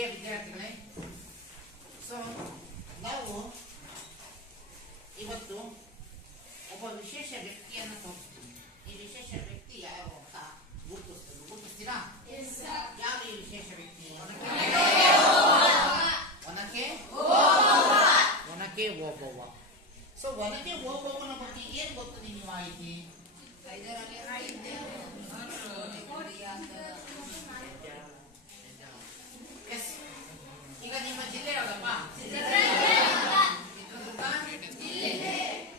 ಪ್ರಿಯ ವಿದ್ಯಾರ್ಥಿಗಳೇ, ಸೊ ನಾವು ಇವತ್ತು ಒಬ್ಬ ವಿಶೇಷ ವ್ಯಕ್ತಿಯನ್ನು ತೋರಿಸ್ತೀವಿ. ಈ ವಿಶೇಷ ವ್ಯಕ್ತಿ ಯಾರು ಅಂತ ಗುರುತಿಸ್ತೀರಾ? ಯಾರು ಈ ವಿಶೇಷ ವ್ಯಕ್ತಿ? ಒನಕೆ ಓಬವ್ವ. ಸೊ ಒನಕೆ ಓಬವ್ವನ ಬಗ್ಗೆ ಏನ್ ಗೊತ್ತು ನಿಮಗೆ ಮಾಹಿತಿ? ಈಗ ನಿಮ್ಮ ಜಿಲ್ಲೆ ಯಾವ್ದಪ್ಪ?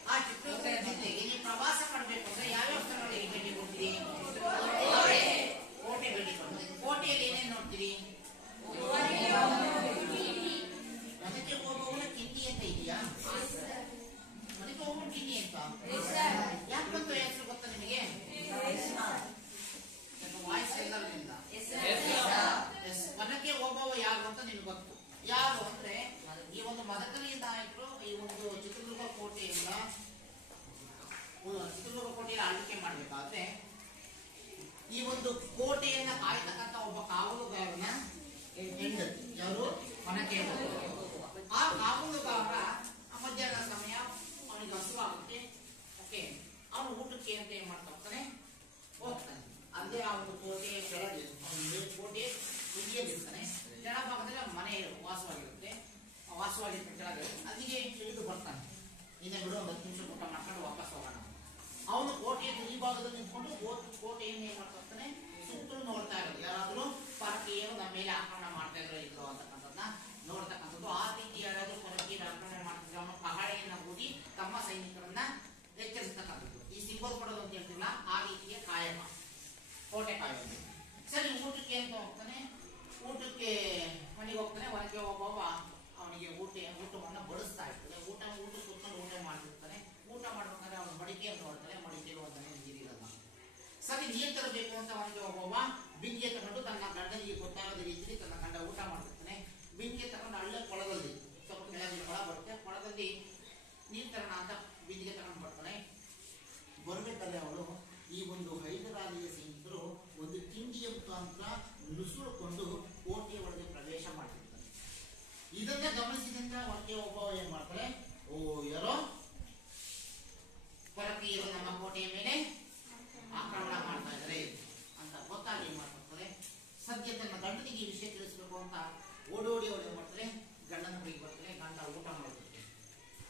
ಆ ಚಿತ್ರದುರ್ಗ ಜಿಲ್ಲೆಗೆ ನೀವು ಪ್ರವಾಸ ಮಾಡಬೇಕು ಅಂದ್ರೆ ಯಾವ್ಯಾವ ಸ್ಥಳಗಳಿಗೆ ಭೇಟಿ ಕೊಡ್ತೀರಿ? ಕೋಟೆ ಭೇಟಿ ಕೊಡ್ತೀರಿ. ಕೋಟೆಯಲ್ಲಿ ಏನೇನು ನೋಡ್ತೀರಿ? ಒನಕೆ ಓಬವ್ವನ ಕಿಂಡಿ ಅಂತ ಇದೆಯಾ? ಒನಕೆ ಓಬವ್ವನ ಕಿಂಡಿ ಅಂತ ಯಾಕೆ ಬಂತು ಹೆಸರು ಗೊತ್ತಾ ನಿಮಗೆ? ವಾಯ್ಸ್ ಎಲ್ಲರಿಂದ ಒನಕೆ ಓಬವ್ವ ಯಾರು ಅಂತ ನಿಮ್ಗೆ ಗೊತ್ತು. ಯಾರು ಅಂದ್ರೆ ಈ ಒಂದು ಮದಕರಿ ನಾಯಕರು ಈ ಒಂದು ಚಿತ್ರದುರ್ಗ ಕೋಟೆಯಿಂದ ಆಳ್ವಿಕೆ ಮಾಡಬೇಕಾದ್ರೆ ಈ ಒಂದು ಕೋಟೆಯನ್ನ ಕಾಯ್ತಕ್ಕಂತ ಒಬ್ಬ ಕಾವಲುಗಾರನ ಹೆಂಡತಿ ಯಾರು? ಒನಕೆ ಓಬವ್ವ. ಆ ಕಾವಲುಗಾರ ಮಧ್ಯಾಹ್ನ ಸಮಯ ಅವನಿಗೆ ಹಸುವಾಗುತ್ತೆ. ಓಕೆ, ಅವನು ಊಟಕ್ಕೆ ಅಂತ ಏನ್ ಮಾಡ್ತಾ ಹೋಗ್ತಾನೆ. ಅಲ್ಲೇ ಆ ಒಂದು ಕೋಟೆ ಕೆಳಗೆ ಕೋಟೆ ತುದಿಯಲ್ಲಿರ್ತಾನೆ. ಕೆಳಭಾಗದಲ್ಲಿ ಮನೆ ವಾಸವಾಗಿರುತ್ತೆ ಕೆಳಗೆ. ಅಲ್ಲಿಗೆ ಇಳಿದು ಬರ್ತಾನೆ. ಇನ್ನ ಬಿಡು, 10 ನಿಮಿಷ ಊಟ ಮಾಡ್ಕೊಂಡು ವಾಪಸ್ ಹೋಗೋಣ. ಅವನು ಕೋಟೆಯ ತುದಿ ಭಾಗದಲ್ಲಿ ನಿಂತ್ಕೊಂಡು ಕೋಟೆಯನ್ನು ಏನ್ ಮಾಡ್ತಾ ಹೋಗ್ತಾನೆ, ಸುತ್ತಲೂ ನೋಡ್ತಾ ಇರೋದು. ಯಾರಾದ್ರೂ ಪರಕೀಯರು ನಮ್ಮ ಮೇಲೆ ಆಕ್ರಮಣ ಮಾಡ್ತಾ ಇದ್ರು ಇದ್ರು ಅಂತಕ್ಕಂಥದ್ದನ್ನ ನೋಡ್ತಕ್ಕಂಥದ್ದು. ಆ ರೀತಿ ಯಾರಾದ್ರೂ ಪರಕೀಯರು ಆಕ್ರಮಣ ಮಾಡ್ತಿದ್ರು ಅವನು ಪಹಾಳೆಯನ್ನ ಹೂಡಿ ತಮ್ಮ ಸೈನಿಕರನ್ನ ಎಚ್ಚರಿಸ್ತಕ್ಕಂಥದ್ದು. ಈ ಸಿಂಬಲ್ ಕೊಡೋದು ಅಂತ ಹೇಳ್ತಿಲ್ಲ, ಆ ರೀತಿಯ ಕಾಯಕ, ಕೋಟೆ ಕಾಯೋದು. ಸರಿ, ಊಟಕ್ಕೆ ಅಂತ ಹೋಗ್ತಾನೆ. ಊಟಕ್ಕೆ ಮನೆಗೆ ಹೋಗ್ತಾನೆ. ಒನಕೆ ಓಬವ್ವ ಅವನಿಗೆ ಊಟವನ್ನು ಬಡಿಸ್ತಾ ಇರ್ತದೆ. ಊಟ ಕೂತ್ಕೊಂಡು ಊಟ ಮಾಡ್ತಿರ್ತಾನೆ. ಊಟ ಮಾಡ್ಬೇಕಾದ್ರೆ ಅವನು ಮಡಿಕೆಯನ್ನು ನೋಡ್ತಾನೆ. ಮಡಿಕೆಯಲ್ಲಿ ಒಂದನೇ ನೀರಿರಲ್ಲ. ಸರಿ, ನೀರು ತರಬೇಕು ಅಂತ ಒನಕೆ ಓಬವ್ವ ಬಿಂದಿಗೆ ತಗೊಂಡು ತನ್ನ ಗಂಡನಿಗೆ ಗೊತ್ತಾಗದ ರೀತಿಯಲ್ಲಿ ತನ್ನ ಗಂಡ ಊಟ ಮಾಡ್ತಿರ್ತಾನೆ. ಬಿಂದಿಗೆ ತಗೊಂಡು ಹಳ್ಳ ಕೊಳದಲ್ಲಿ, ಸ್ವಲ್ಪ ಕೆಳಗೆ ಕೊಳ ಬರುತ್ತೆ, ಕೊಳದಲ್ಲಿ ನೀರು ತರೋಣ ಅಂತ ಬಿಂದಿಗೆ ತಗೊಂಡು ಬರ್ತಾನೆ. ಬರ್ಬೇಕಾದ್ರೆ ಅವಳು ಈ ಒಂದು ಹೈದರಾಲಿಯ ಸೈನಿಕರು ಒಂದು ಕಿಂಡಿಯ ಮುಖಾಂತರ ನುಸುಳಿಕೊಂಡು ಕೋಟೆಯ ಒಳಗೆ ಪ್ರವೇಶ ಮಾಡ್ತಿರ್ತಾರೆ. ಇದನ್ನ ಗಮನಿಸಿದಂತ ಒನಕೆ ಓಬವ್ವ ಏನ್ ಮಾಡ್ತಾರೆ, ಓ ಯಾರೋ ಪರಕೀಯರು ನಮ್ಮ ಕೋಟೆಯ ಮೇಲೆ ಆಕ್ರಮಣ ಮಾಡ್ತಾ ಇದ್ದಾರೆ ಅಂತ ಗೊತ್ತಾಗಿ ಏನ್ ಮಾಡ್ತಾರೆ, ಸದ್ಯ ತನ್ನ ಗಂಡನಿಗೆ ಈ ವಿಷಯ ತಿಳಿಸ್ಬೇಕು ಅಂತ ಓಡೋಡಿ ಅವಳು ಏನ್ ಮಾಡ್ತಾರೆ, ಗಂಡನ ಬಳಿಗೆ ಬರ್ತಾರೆ. ಗಂಡ ಊಟ ಮಾಡ್ತಾರೆ.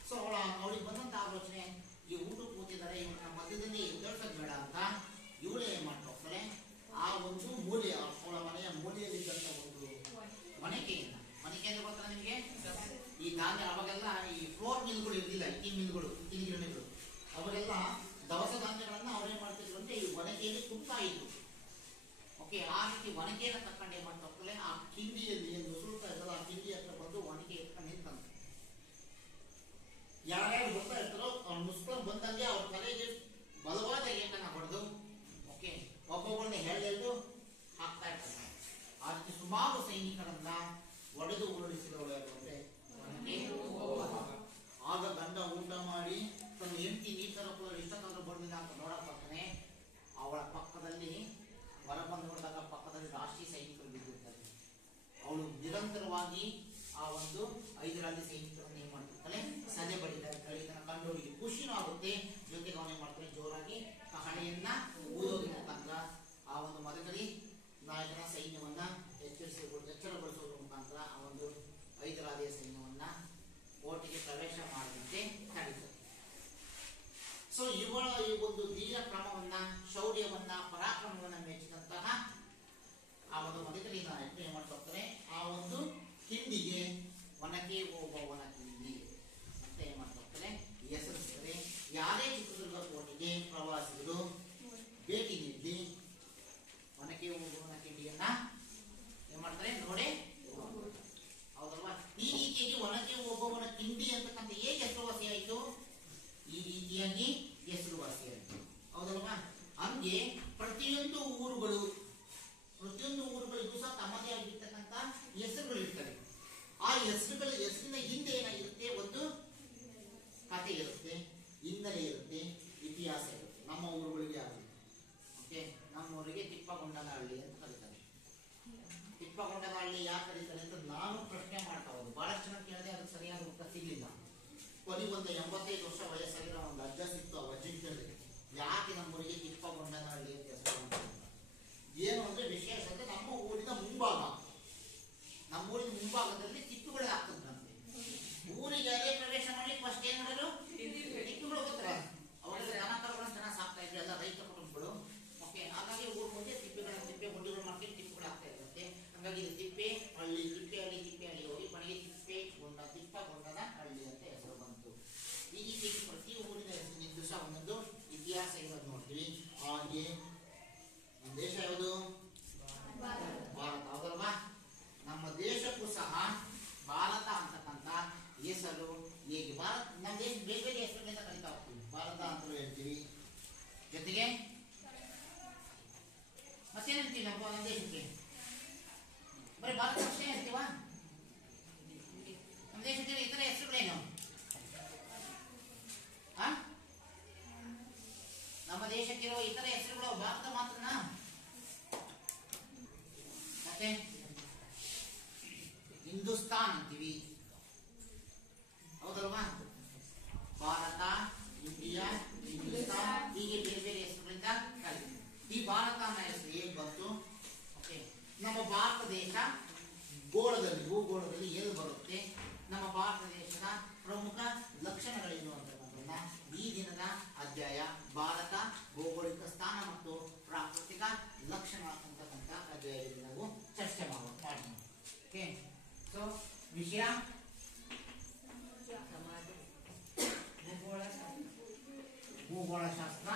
ಸೊ ಅವಳಿಗೆ ಬಂದಂತ ಆಲೋಚನೆ, ಈ ಊಟಕ್ಕೆ ಕೂತಿದ್ದಾರೆ, ಇವನ ಮಧ್ಯದಲ್ಲಿ ಎದ್ದೇಳ್ಸೋದು ಬೇಡ ಅಂತ ಇವಳು ಏನ್ ಮಾಡ್ತಾ ಹೋಗ್ತಾರೆ, ಆ ಒಂದು ಮೂಲೆ, ಅವಳ ಮನೆಯ ಮೂಲೆಯಲ್ಲಿದ್ದಂತ ಒಂದು ಮನೆಗೆ ಅಂದ್ರೆ ಗೊತ್ತಾ ನಿಮಗೆ? ಈ ಧಾನ್ಯ ಅವಾಗೆಲ್ಲ ಈ ಫ್ಲೋರ್ ಮಿಲ್ಗಳು ಇರಲಿಲ್ಲ, ಇಟ್ಟಿನ ಗಿರಣಿಗಳು. ಅವರೆಲ್ಲ ದವಸ ಧಾನ್ಯಗಳನ್ನ ಅವ್ರೇನ್ ಮಾಡ್ತಿದ್ರು ಅಂದ್ರೆ ಈ ಒನಕೆಯಲ್ಲಿ ತುಂಬ್ತಾ ಇದ್ರು. ಓಕೆ, ಆ ರೀತಿ ಒನಕೆಯನ್ನ ತಕೊಂಡು ಏನ್ ಮಾಡ್ತಾ ಹೋಗ್ತಾರೆ, ಆ ಕಿಂಡಿಯಲ್ಲಿ ನುಸುಳ್ತಾ ಇದ್ದಲ್ಲ ಆ ಕಿಂಡಿ ಹತ್ರ ಬಂದು ಒನಕೆ ಎತ್ಕೊಂಡು ನಿಂತಂತೆ. ಯಾರ್ಯಾರು ಬರ್ತಾ ಇರ್ತಾರೋ ಅವ್ರು ಮುಸ್ಕೊಂಡು ಬಂದಂಗೆ ಅವ್ರ ತಲೆಗೆ ಬಲವಾದ ಏಟನ್ನ ಹೊಡೆದು ಓಕೆ ಒಬ್ಬೊಬ್ಬರನ್ನ ಹೆಳ್ಳೆದ್ದು ಹಾಕ್ತಾ ಇರ್ತಾರೆ. ಆ ರೀತಿ ಸುಮಾರು ಸೈನಿಕರನ್ನ ಒಡೆದು ಉರುಳಿಸಿದವಳು ಯಾರು ಅಂದ್ರೆ ಒನಕೆ ಓಬವ್ವ. ಆಗ ಗಂಡ ಊಟ ಮಾಡಿ ತನ್ನ ಹೆಂಡತಿ ನೀರ್ ತರಕ್ಕೆ ಇಷ್ಟೊಂದು ಬಂದಿಲ್ಲ ಅಂತ ನೋಡಕ್ ಬರ್ತಾನೆ. ಅವಳ ಪಕ್ಕದಲ್ಲಿ ಹೊರ ಬಂದು ನೋಡಿದಾಗ ಪಕ್ಕದಲ್ಲಿ ರಾಷ್ಟ್ರೀಯ ಸೈನಿಕರು ಬಿದ್ದಿರ್ತಾರೆ. ಅವಳು ನಿರಂತರವಾಗಿ ಆ ಒಂದು ಹೈದರಾಲಿ ಸೈನಿಕರನ್ನು ಏನ್ ಮಾಡ್ತಿರ್ತಾಳೆ, ಸದೆ ಬಡಿತಾ ಇರ್ತಾಳೆ. ಇದನ್ನ ಕಂಡವರಿಗೆ ಖುಷಿನೂ ಆಗುತ್ತೆ. ಜೊತೆಗೆ ಅವನೇ ಮಾಡ್ತಾನೆ, ಜೋರಾಗಿ ಕಹಳೆಯನ್ನ ಊದೋದ್ರ ಮುಖಾಂತರ ಆ ಒಂದು ಮದಕರಿ ನಾಯಕನ ಸೈನ್ಯವನ್ನ ಎಚ್ಚರಗೊಳಿಸೋದ್ರ ಮುಖಾಂತರ ಆ ಒಂದು ಹೈದರಾಲಿಯ ಸೈನ್ಯವನ್ನ ಕೋಟೆಗೆ ಪ್ರವೇಶ ಮಾಡದಂತೆ ತಡೀತಾರೆ. ಸೊ ಇವಳ ಈ ಒಂದು ಧೀರ ಕ್ರಮವನ್ನ, ಶೌರ್ಯವನ್ನ, ಪರಾಕ್ರಮವನ್ನ ಮೆಚ್ಚಿದಂತಹ ಆ ಒಂದು ಮದಕರಿ ನಾಯಕ ಏನ್ ಮಾಡ್ತಾ ಹೋಗ್ತಾರೆ, ಆ ಒಂದು ಕಿಂಡಿಗೆ ಒನಕೆ ಓಬವ್ವನ ಕಿಂಡಿ ಅಂತ ಏನ್ ಮಾಡ್ತಾ ಹೋಗ್ತಾರೆ, ಹೆಸರಿಸ್ತಾರೆ. ಯಾರೇ ಚಿತ್ರದುರ್ಗ ಕೋಟೆಗೆ ಪ್ರವಾಸಿಗರು ಭೇಟಿ ನೀಡಿ ಒನಕೆ ಓಬವ್ವನ ಕಿಂಡಿಯನ್ನ ಏನ್ ಮಾಡ್ತಾರೆ, ನೋಡಿ ಹೌದಲ್ವಾ? ಈ ರೀತಿಯಾಗಿ ಒನಕೆ ಓಬವ್ವನ ಕಿಂಡಿ ಅಂತಕ್ಕಂಥ ಹೇಗೆ ಹೆಸರುವಾಸಿ ಆಯಿತು? ಈ ರೀತಿಯಾಗಿ ಹೆಸರುವಾಸಿ ಆಯಿತು, ಹೌದಲ್ವಾ? ಹಂಗೆ ಪ್ರತಿಯೊಂದು ಊರುಗಳಿಗೂ ಸಹ ತಮ್ಮದೇ ಆಗಿರ್ತಕ್ಕಂಥ ಹೆಸರುಗಳು ಇರ್ತವೆ. ಆ ಹೆಸರಿನ ಹಿಂದೆ ಏನಾಗಿರುತ್ತೆ, ಒಂದು ಕಥೆ ಇರುತ್ತೆ, ಹಿನ್ನೆಲೆ ಇರುತ್ತೆ, ಇತಿಹಾಸ ಇರುತ್ತೆ. ನಮ್ಮ ಊರುಗಳಿಗೆ ಆಗುತ್ತೆ. ಓಕೆ, ನಮ್ಮ ಊರಿಗೆ ತಿಪ್ಪಗೊಂಡನಹಳ್ಳಿ ಅಂತ ಕರೀತಾರೆ. ತಿಪ್ಪಗೊಂಡನಹಳ್ಳಿ ಯಾಕೆ ಕರೀತಾರೆ ಅಂತ ನಾನು ಪ್ರಶ್ನೆ ಮಾಡ್ತಾ ಹೋದೆ, ಬಹಳಷ್ಟು ಜನ ಕೇಳಿದೆ, ಅದಕ್ಕೆ ಸರಿಯಾದ ಉತ್ತರ ಸಿಗ್ಲಿಲ್ಲ. ಕೊನೆಗೆ ಒಂದು 85 ವರ್ಷ ವಯಸ್ಸಾಗಿರೋ ಒಂದು ಅಜ್ಜ ಸಿಕ್ತು. ಆ ಅಜ್ಜಿ ಕೇಳಿದೆ, ಯಾಕೆ ನಮ್ಮೂರಿಗೆ ತಿಪ್ಪಗೊಂಡನಹಳ್ಳಿ ಅಂತ ಹೆಸರು ಅಂತ. ಏನು ಅಂದ್ರೆ ವಿಶೇಷ ಅಂದ್ರೆ ನಮ್ಮ ಊರಿನ ಮುಂಭಾಗ, ನಮ್ಮೂರಿನ ಮುಂಭಾಗದಲ್ಲಿ ತಿಪ್ಪುಗಳೇ ಆಗ್ತದಂತೆ. ಊರಿಗೆ ಅದೇ ಪ್ರವೇಶ ಮಾಡಿ ಫಸ್ಟ್ ಏನ್ ಮಾಡೋದು, ತಿಪ್ಪುಗಳು ಗೊತ್ತರ. ಅವಾಗೆಲ್ಲ ದನ ಕರುಗಳನ್ನು ಚೆನ್ನಾಗಿ ಸಾಕ್ತಾ ಇದ್ರು, ಎಲ್ಲ ರೈತ ಕುಟುಂಬಗಳು. ಓಕೆ, ಹಾಗಾಗಿ ಊರ ಮುಂದೆ ತಿಪ್ಪೆ ಗುಂಡಿಗಳು ಮಾಡ್ಕೊಂಡು ತಿಪ್ಪುಗಳು ಆಗ್ತಾ ಇರುತ್ತೆ. ಹಾಗಾಗಿ ಇದು ತಿಪ್ಪೆ ಹಳ್ಳಿ ಹೋಗಿ ಮನೆಗೆ ತಿಪ್ಪಗೊಂಡನ ಹಳ್ಳಿ ಅಂತ ಹೆಸರು ಬಂತು. ಈ ರೀತಿ ಪ್ರತಿ ಊರಿನ ಹೆಸರಿನ ದಿವಸ ಒಂದೊಂದು ಇತಿಹಾಸ ಇರೋದು ನೋಡ್ತೀವಿ. ಹಾಗೆ ನಮ್ಮ ದೇಶ ಯಾವುದು, ಭಾರತ, ಹೌದಲ್ವಾ? ನಮ್ಮ ದೇಶಕ್ಕೂ ಸಹ ಭಾರತ ಅಂತಕ್ಕಂಥ ಹೆಸರು ಹೇಗೆ, ಭಾರತ ನಮ್ಮ ದೇಶ ಬೇರೆ ಬೇರೆ ಹೆಸರುಗಳಿಂದ ಕರೀತಾ ಹೋಗ್ತೀವಿ. ಭಾರತ ಅಂತ ಹೇಳ್ತೀವಿ, ಜೊತೆಗೆ ಮತ್ತೇನ್ ಹೇಳ್ತೀವಿ ನಮ್ಮ ದೇಶಕ್ಕೆ, ಬರೀ ಭಾರತ ಅಷ್ಟೇ ಹೇಳ್ತೀವ? ನಮ್ಮ ದೇಶಕ್ಕೆ ಇತರ ಹೆಸರುಗಳೇನು? ನಮ್ಮ ದೇಶಕ್ಕಿರುವ ಇತರ ಹೆಸರುಗಳು ಭಾರತ ಮಾತ್ರನಾ? ಮತ್ತೆ ಹಿಂದೂಸ್ತಾನ್ ಅಂತೀವಿ, ಹೌದಲ್ವಾ? ಭಾರತ, ಇಂಡಿಯಾ, ಹಿಂದೂಸ್ತಾನ್, ಹೀಗೆ ಬೇರೆ ಬೇರೆ ಹೆಸರುಗಳಿಂದ ಕರೀತೀವಿ. ಈ ಭಾರತ ಅನ್ನೋ ಹೆಸರು ಹೇಗೆ ಬಂತು? ಓಕೆ, ನಮ್ಮ ಭಾರತ ದೇಶ ಭೂಗೋಳದಲ್ಲಿ ಎಲ್ಲಿ ಬರುತ್ತೆ, ನಮ್ಮ ಭಾರತ ದೇಶದ ಪ್ರಮುಖ ಲಕ್ಷಣಗಳೇನು ಅಂತಕ್ಕಂಥದ್ದನ್ನ ಈ ದಿನದ ಅಧ್ಯಾಯ ಭಾರತ ಭೌಗೋಳಿಕ ಸ್ಥಾನ ಮತ್ತು ಪ್ರಾಕೃತಿಕ ಲಕ್ಷಣ ಅಂತಕ್ಕಂಥ ಅಧ್ಯಾಯದಲ್ಲಿ ನಾವು ಚರ್ಚೆ ಮಾಡೋಣ. ಓಕೆ, ಸೊ ವಿಷಯ ಭೂಗೋಳಶಾಸ್ತ್ರ,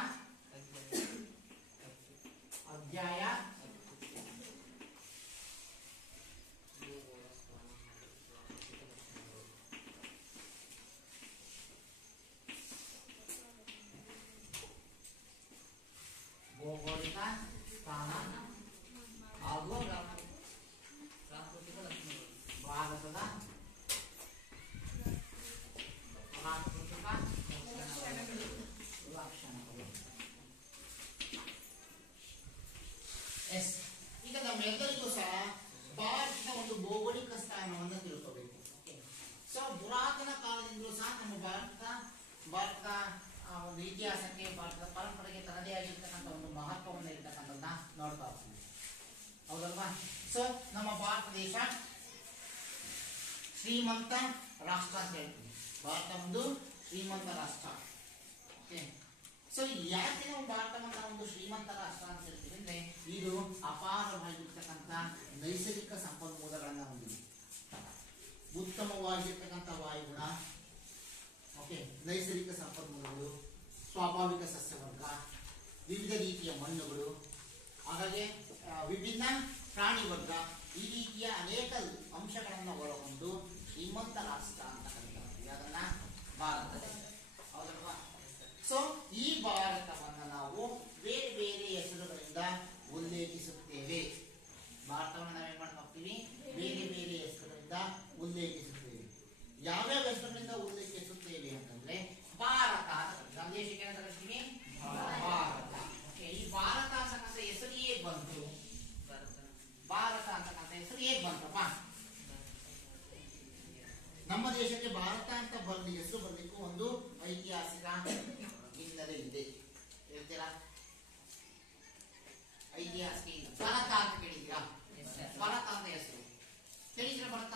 ಅಧ್ಯಾಯ ಭೌಗೋಳಿಕ ಸ್ಥಾನ ಹಾಗೂ ಭಾರತದ ಪ್ರಾಕೃತಿಕ ಲಕ್ಷಣಗಳು. ಎಸ್, ಈಗ ನಮ್ಮೆಲ್ಲರಿಗೂ ಸಹ ಭಾರತದ ಒಂದು ಭೌಗೋಳಿಕ ಸ್ಥಾನವನ್ನು ತಿಳ್ಕೋಬೇಕು. ಸೊ ಪುರಾತನ ಕಾಲದಿಂದಲೂ ಸಹ ನಮ್ಮ ಭಾರತ ಒಂದು ಇತಿಹಾಸಕ್ಕೆ, ಭಾರತದ ಪರಂಪರೆಗೆ ತನ್ನದೇ ಆಗಿರ್ತಕ್ಕಂಥ ಒಂದು ಮಹತ್ವವನ್ನು ಇರ್ತಕ್ಕಂಥದ್ದನ್ನ ನೋಡ್ತಾ ಹೋಗ್ತೀವಿ, ಹೌದಲ್ವಾ? ಸೊ ನಮ್ಮ ಭಾರತ ದೇಶ ಶ್ರೀಮಂತ ರಾಷ್ಟ್ರ ಅಂತ ಹೇಳ್ತೀವಿ. ಭಾರತ ಒಂದು ಶ್ರೀಮಂತ ರಾಷ್ಟ್ರ. ಓಕೆ, ಸೊ ಯಾಕೆ ನಾವು ಭಾರತವನ್ನ ಒಂದು ಶ್ರೀಮಂತ ರಾಷ್ಟ್ರ ಅಂತ ಹೇಳ್ತೀವಿ ಅಂದ್ರೆ, ಇದು ಅಪಾರವಾಗಿರ್ತಕ್ಕಂಥ ನೈಸರ್ಗಿಕ ಸಂಪನ್ಮೂಲಗಳನ್ನ ಹೊಂದಿದೆ. ಉತ್ತಮವಾಗಿರ್ತಕ್ಕಂಥ ವಾಯುಗುಣ, ಓಕೆ, ನೈಸರ್ಗಿಕ ಸಂಪನ್ಮೂಲಗಳು, ಸ್ವಾಭಾವಿಕ ಸಸ್ಯವರ್ಗ, ವಿವಿಧ ರೀತಿಯ ಮಣ್ಣುಗಳು, ಹಾಗಾಗಿ ವಿಭಿನ್ನ ಪ್ರಾಣಿ ವರ್ಗ, ಈ ರೀತಿಯ ಅನೇಕ ಅಂಶಗಳನ್ನು ಒಳಗೊಂಡು ಶ್ರೀಮಂತ ರಾಷ್ಟ್ರ ಅಂತ ಕರೀತೀವಿ. ಅದನ್ನ ಭಾರತ ದೇಶ, ಹೌದಲ್ವಾ? ಸೊ ಈ ಭಾರತವನ್ನು ನಾವು ಬೇರೆ ಬೇರೆ ಹೆಸರುಗಳಿಂದ ಉಲ್ಲೇಖಿಸುತ್ತೇವೆ. ಭಾರತವನ್ನು ನಾವೇನ್ ಮಾಡ್ತಾ ಹೋಗ್ತೀವಿ, ಬೇರೆ ಬೇರೆ ಹೆಸರುಗಳಿಂದ ಉಲ್ಲೇಖಿಸುತ್ತೇವೆ. ಯಾವ್ಯಾವ ಹೆಸರುಗಳಿಂದ ಉಲ್ಲೇಖಿಸುತ್ತೇವೆ ಅಂತಂದ್ರೆ, ಭಾರತ ನಮ್ಮ ದೇಶಕ್ಕೆ ಏನಂತ ಕರಿತೀವಿ, ಭಾರತ. ಈ ಭಾರತ ಅಂತಕ್ಕಂಥ ಹೆಸರು ಹೇಗೆ ಬಂತು? ಭಾರತ ಅಂತಕ್ಕಂಥ ಹೆಸರು ಹೇಗೆ ಬಂತಪ್ಪ? ನಮ್ಮ ದೇಶಕ್ಕೆ ಭಾರತ ಅಂತ ಹೆಸರು ಬರ್ಲಿಕ್ಕೂ ಒಂದು ಐತಿಹಾಸಿಕ ಹಿನ್ನೆಲೆ ಇದೆ. ಹೇಳ್ತೀರಾ? ಐತಿಹಾಸಿಕ ಭರತ ಅಂತ ಕೇಳಿದ್ದೀರಾ? ಭರತ ಅಂತ ಹೆಸರು ಕೇಳಿದ್ರೆ ಭರತ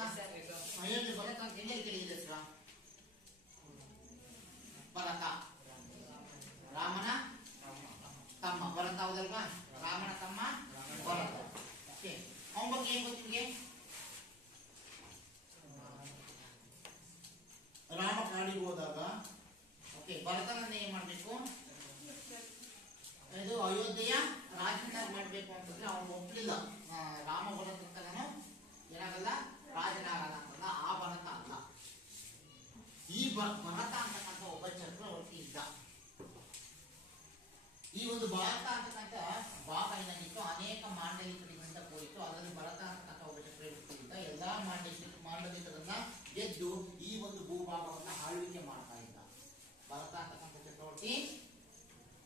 ಹೇಳಿ, ಭರತ ಅಂತ ಎಲ್ಲೆಲ್ಲಿ ಕೇಳಿದ್ರೆ ಹೆಸರು? ಭರತ ರಾಮನ ತಮ್ಮ ಭರತ, ಹೌದಲ್ವಾ? ರಾಮನ ತಮ್ಮ ಭರತ. ಓಕೆ, ಅವನ ಬಗ್ಗೆ ಏನ್ ಗೊತ್ತು ನಿಮಗೆ? ರಾಮ ಕಾಡಿಗೆ ಹೋದಾಗ, ಓಕೆ, ಭರತನನ್ನ ಏನ್ ಮಾಡ್ಬೇಕು, ಇದು ಅಯೋಧ್ಯೆಯ ರಾಜನಾಗಿ ಮಾಡ್ಬೇಕು ಅಂತಂದ್ರೆ ಅವನು ಒಪ್ಲಿಲ್ಲ. ರಾಮ ಭರತ ನಾನು ಏನಾಗಲ್ಲ, ರಾಜನಾಗಲ್ಲ ಅಂತಲ್ಲ. ಆ ಭರತ ಅಲ್ಲ, ಈ ಭರತ ಅಂತಕ್ಕಂಥ ಒಬ್ಬ ಚಕ್ರವರ್ತಿ ಇದ್ದ. ಈ ಒಂದು ಭಾರತ ಅಂತಕ್ಕಂಥ ಭಾಗ ಏನಾಗಿತ್ತು, ಅನೇಕ ಮಾಂಡಲಿಕರಿಂದ ಹೋಯಿತು. ಅದರಲ್ಲಿ ಭರತ ಅಂತಕ್ಕಂಥ ಒಬ್ಬ ಚಕ್ರವರ್ತಿ ಇದ್ದ. ಎಲ್ಲಾ ಮಾಂಡಲಿಕರನ್ನ ಗೆದ್ದು ಈ ಒಂದು ಭೂಭಾಗವನ್ನ ಆಳ್ವಿಕೆ ಮಾಡ್ತಾ ಇದ್ದ. ಭರತ ಅಂತಕ್ಕಂಥ ಚಕ್ರವರ್ತಿ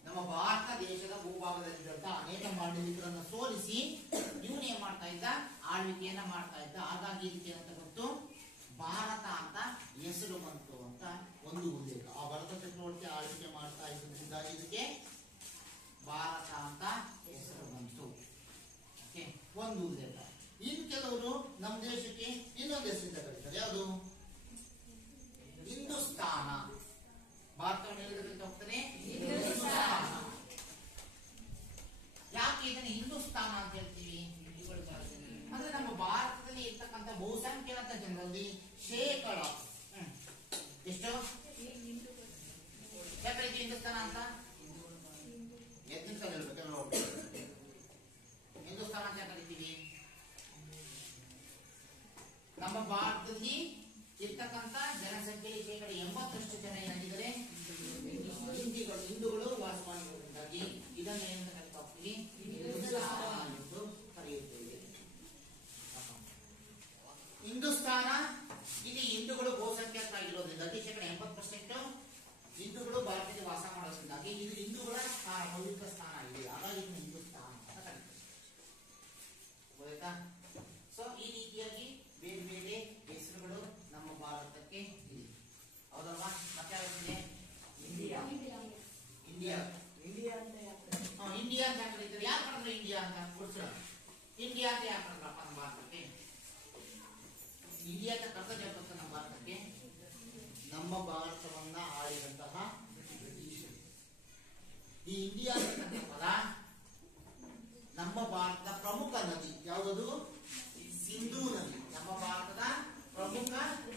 ನಮ್ಮ ಭಾರತ ದೇಶದ ಭೂಭಾಗದಲ್ಲಿದ್ದಂತ ಅನೇಕ ಮಾಂಡಲಿಕರನ್ನ ಸೋಲಿಸಿ ಆಳ್ವಿಕೆಯನ್ನ ಮಾಡ್ತಾ ಇದ್ದ. ಹಾಗಾಗಿ ಇದಕ್ಕೆ ಅಂತ ಗೊತ್ತು ಭಾರತ ಅಂತ ಹೆಸರು ಬಂತು ಅಂತ ಒಂದು ಉಲ್ಲೇಖ. ಆ ಭರತ ಚಕ್ರವರ್ತಿ ಆಳ್ವಿಕೆ ಮಾಡ್ತಾ ಇದ್ದಿದ್ದಾಗಿ ಇದಕ್ಕೆ ಭಾರತ ಅಂತ ಹೆಸರು ಬಂತು. ಓಕೆ, ಒಂದು ಉಲ್ಲೇಖ. ಇನ್ ಕೆಲವರು ನಮ್ಮ ದೇಶಕ್ಕೆ ಇನ್ನೊಂದು ಹೆಸರಿಂದ ಕರೀತಾರೆ. ಯಾವುದು? ಹಿಂದೂಸ್ತಾನ. ಭಾರತವನ್ನು ಎಲ್ಲಿಂದ ಹೋಗ್ತಾನೆ? ಹಿಂದೂಸ್ತಾನ. ಯಾಕೆ ಇದನ್ನ ಹಿಂದೂಸ್ತಾನ ಅಂತ ಹೇಳ್ತೀವಿ ಅಂದ್ರೆ ನಮ್ಮ ಭಾರತದಲ್ಲಿ ಇರ್ತಕ್ಕಂಥ ಬಹುಸಂಖ್ಯಾತ ಜನರಲ್ಲಿ ಶೇಕಡ ಎಷ್ಟು ಯಾಕೆ ಹಿಂದೂಸ್ತಾನ ಅಂತ ಹಿಂದೂಸ್ತಾನ ಅಂತ ಕರಿತೀವಿ? ನಮ್ಮ ಭಾರತದಲ್ಲಿ ಇರ್ತಕ್ಕಂಥ ಜನಸಂಖ್ಯೆಯಲ್ಲಿ ಶೇಕಡ 80% ಜನ ಏನಾಗಿದ್ದಾರೆ? ಹಿಂದೂಗಳು ವಾಸ ಮಾಡಿರುವುದರಿಂದಾಗಿ ಇದನ್ನು ಏನಂತ ಕರಿತಾ ಹೋಗ್ತೀವಿ? ಹಿಂದೂಸ್ತಾನ ಎಂದು ಕರೆಯುತ್ತೇವೆ. ಹಿಂದೂಸ್ತಾನ ಇಲ್ಲಿ ಹಿಂದೂಗಳು ಬಹುಸಂಖ್ಯಾತರಾಗಿರೋದ್ರಿಂದಾಗಿ ಶೇಕಡ 80% ಹಿಂದೂಗಳು ಭಾರತದಲ್ಲಿ ವಾಸ ಮಾಡೋದ್ರಿಂದಾಗಿ ಇದು ಹಿಂದೂಗಳ ಪವಿತ್ರ ಸ್ಥಾನ ಇದೆ. ಹಾಗಾಗಿ ಇದನ್ನು ಹಿಂದೂಸ್ತಾನ ಅಂತ ಕರೀತಾರೆ. ಗೊತ್ತಾಯ್ತಾ? ಸೊ ಈ ರೀತಿಯಾಗಿ ಬೇರೆ ಬೇರೆ ಹೆಸರುಗಳು ನಮ್ಮ ಭಾರತಕ್ಕೆ ಇದೆ. ಹೌದಲ್ವಾ? ಮತ್ತೆ ಯಾವ್ದಿದೆ? ಇಂಡಿಯಾ. ಇಂಡಿಯಾ ಇಂಡಿಯಾ ಅಂತ ಇಂಡಿಯಾ ಅಂತ ಕರೀತಾರೆ. ಯಾಕೆ ಕರೆದ್ರೆ ಇಂಡಿಯಾ ಅಂತ ಗೊತ್ತಿಲ್ಲ. ಇಂಡಿಯಾ ಅಂತ ಯಾಕೆ ಕರೆದ್ರಪ್ಪ ನಮ್ಮ ಭಾರತಕ್ಕೆ? ಇಂಡಿಯಾ ಅಂತ ಕರ್ತದೆ ನಮ್ಮ ಭಾರತಕ್ಕೆ ನಮ್ಮ ಭಾರತವನ್ನ ಆಳಿದಂತಹ ಬ್ರಿಟಿಷರು. ಈ ಇಂಡಿಯಾ ಅಂತಕ್ಕಂಥ ಪದ ನಮ್ಮ ಭಾರತದ ಪ್ರಮುಖ ನದಿ ಯಾವುದು? ಸಿಂಧೂ ನದಿ. ನಮ್ಮ ಭಾರತದ ಪ್ರಮುಖ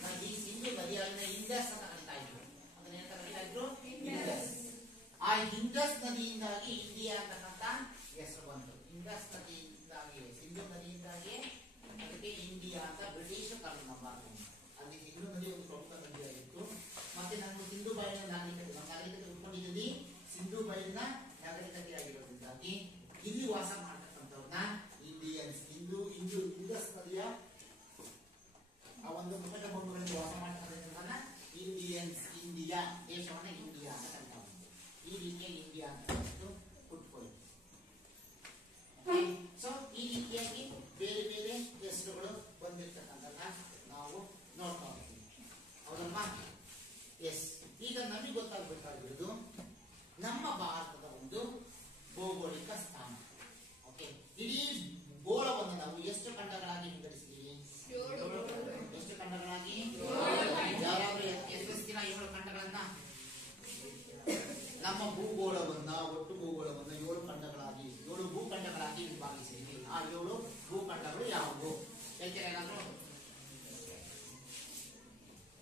ನದಿ ಸಿಂಧೂ ನದಿ. ಅದನ್ನ ಇಂಡಸ್ ಅಂತ ಕರೀತಾ ಇದ್ರು. ಅದನ್ನ ಏನಂತ ಕರೀತಾ ಇದ್ರು? ಇಂಡಸ್. ಆ ಇಂಡಸ್ ನದಿಯಿಂದಾಗಿ ಇಂಡಿಯಾ ಅಂತಕ್ಕಂಥ ಹೆಸರು ಬಂತು. ಇಂಡಸ್ ನದಿಯಿಂದಾಗಿ, ಸಿಂಧೂ ನದಿಯಿಂದಾಗಿ ಅದಕ್ಕೆ ಇಂಡಿಯಾ ಅಂತ ಬ್ರಿಟಿಷ್ ಕರೆದು ನಮ್ಮ ಭಾರತ. ಅಲ್ಲಿ ಸಿಂಧೂ ನದಿ ಒಂದು ಪ್ರಮುಖ ನದಿಯಾಗಿತ್ತು. ಮತ್ತೆ ನಮ್ಮ ಸಿಂಧೂ ಬಯಲಿನ ನಾಗರಿಕತೆ ಉಳ್ಕೊಂಡಿದ್ದೀವಿ. ಸಿಂಧೂ ಬಯಲಿನ ನಾಗರಿಕತೆ ಆಗಿರೋದ್ರಿಂದಾಗಿ ಇಲ್ಲಿ ವಾಸ ಮಾಡತಕ್ಕಂಥವ್ರನ್ನ ಇಂಡಿಯನ್ಸ್. ಇಂಡಸ್ ನದಿಯ ಆ ಒಂದು ಮುಖಟ ಭೂಮಿಗಳಲ್ಲಿ ವಾಸ ಮಾಡ್ತಕ್ಕಂಥವ್ರನ್ನ ಇಂಡಿಯನ್ಸ್. ಇಂಡಿಯಾ ದೇಶವನ್ನ ಇಂಡಿಯಾ ಅಂತ ಕರೀತಾ ಬಂತು. ಈ ರೀತಿಯಾಗಿ ಇಂಡಿಯಾ ಅಂತ ಹುಟ್ಕೊಳ್ಳಿ. ಸೊ ಈ ರೀತಿಯಾಗಿ ಬೇರೆ ಬೇರೆ ಹೆಸರುಗಳು ಬಂದಿರ್ತಕ್ಕಂಥದ್ದನ್ನ ನಾವು ನೋಡ್ತಾ ಹೋಗ್ತೀವಿ. ಹೌದಲ್ವಾ? ಎಸ್. ಈಗ ನಮಗೆ ಗೊತ್ತಾಗಬೇಕಾಗಿರೋದು ನಮ್ಮ ಭಾರತದ ಒಂದು ಭೌಗೋಳಿಕ ಸ್ಥಾನ. ಓಕೆ, ಇಡೀ ಗೋಳವನ್ನು ನಾವು ಎಷ್ಟು ಖಂಡಗಳಾಗಿ ವಿಂಗಡಿಸಿದ್ದೀವಿ? ಎಷ್ಟು ಖಂಡಗಳಾಗಿ? ಯಾರಾದ್ರೂ ಎದುರಿಸ್ತೀರಾ 7 ಖಂಡಗಳನ್ನ? ನಮ್ಮ ಭೂಗೋಳವನ್ನ, ಒಟ್ಟು ಭೂಗೋಳವನ್ನ 7 ಖಂಡಗಳಾಗಿ, 7 ಭೂಖಂಡಗಳಾಗಿ ವಿಭಾಗಿಸಿದ್ದೀವಿ. ಆ 7 ಭೂಖಂಡಗಳು ಯಾವುವು ಹೇಳ್ತೀರಾ? ಏನಾದ್ರು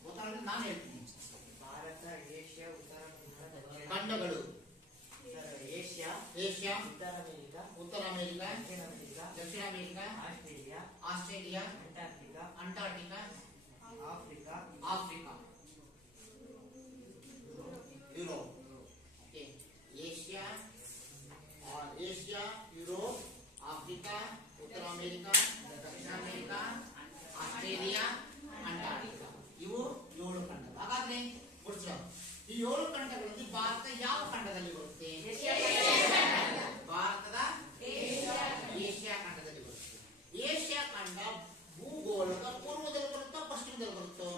ಗೊತ್ತಾಗ ನಾನು ಹೇಳ್ತೀನಿ. ಭಾರತ, ಏಷ್ಯಾ, ಉತ್ತರ ಖಂಡಗಳು: ಏಷ್ಯಾ, ಉತ್ತರ ಅಮೆರಿಕ, ದಕ್ಷಿಣ America, Australia, Antarctica, Africa, Europe. Okay, Asia, Europe, Africa, ಉತ್ತರ ಅಮೆರಿಕ, ದಕ್ಷಿಣ ಅಮೆರಿಕ, ಆಸ್ಟ್ರೇಲಿಯಾ, ಅಂಟಾರ್ಟಿಕಾ. ಇವು 7 ಖಂಡಗಳು. ಹಾಗಾದ್ರೆ ಈ 7 ಖಂಡಗಳಲ್ಲಿ ಭಾರತ ಯಾವ ಖಂಡದಲ್ಲಿ ಬರುತ್ತೆ? ಭಾರತದ ಏಷ್ಯಾ ಖಂಡದಲ್ಲಿ ಬರುತ್ತೆ. ಏಷ್ಯಾ ಖಂಡ ಭೂಗೋಳದ ಪೂರ್ವದಲ್ಲಿ ಬರುತ್ತಾ ಪಶ್ಚಿಮದಲ್ಲಿ ಬರುತ್ತೋ?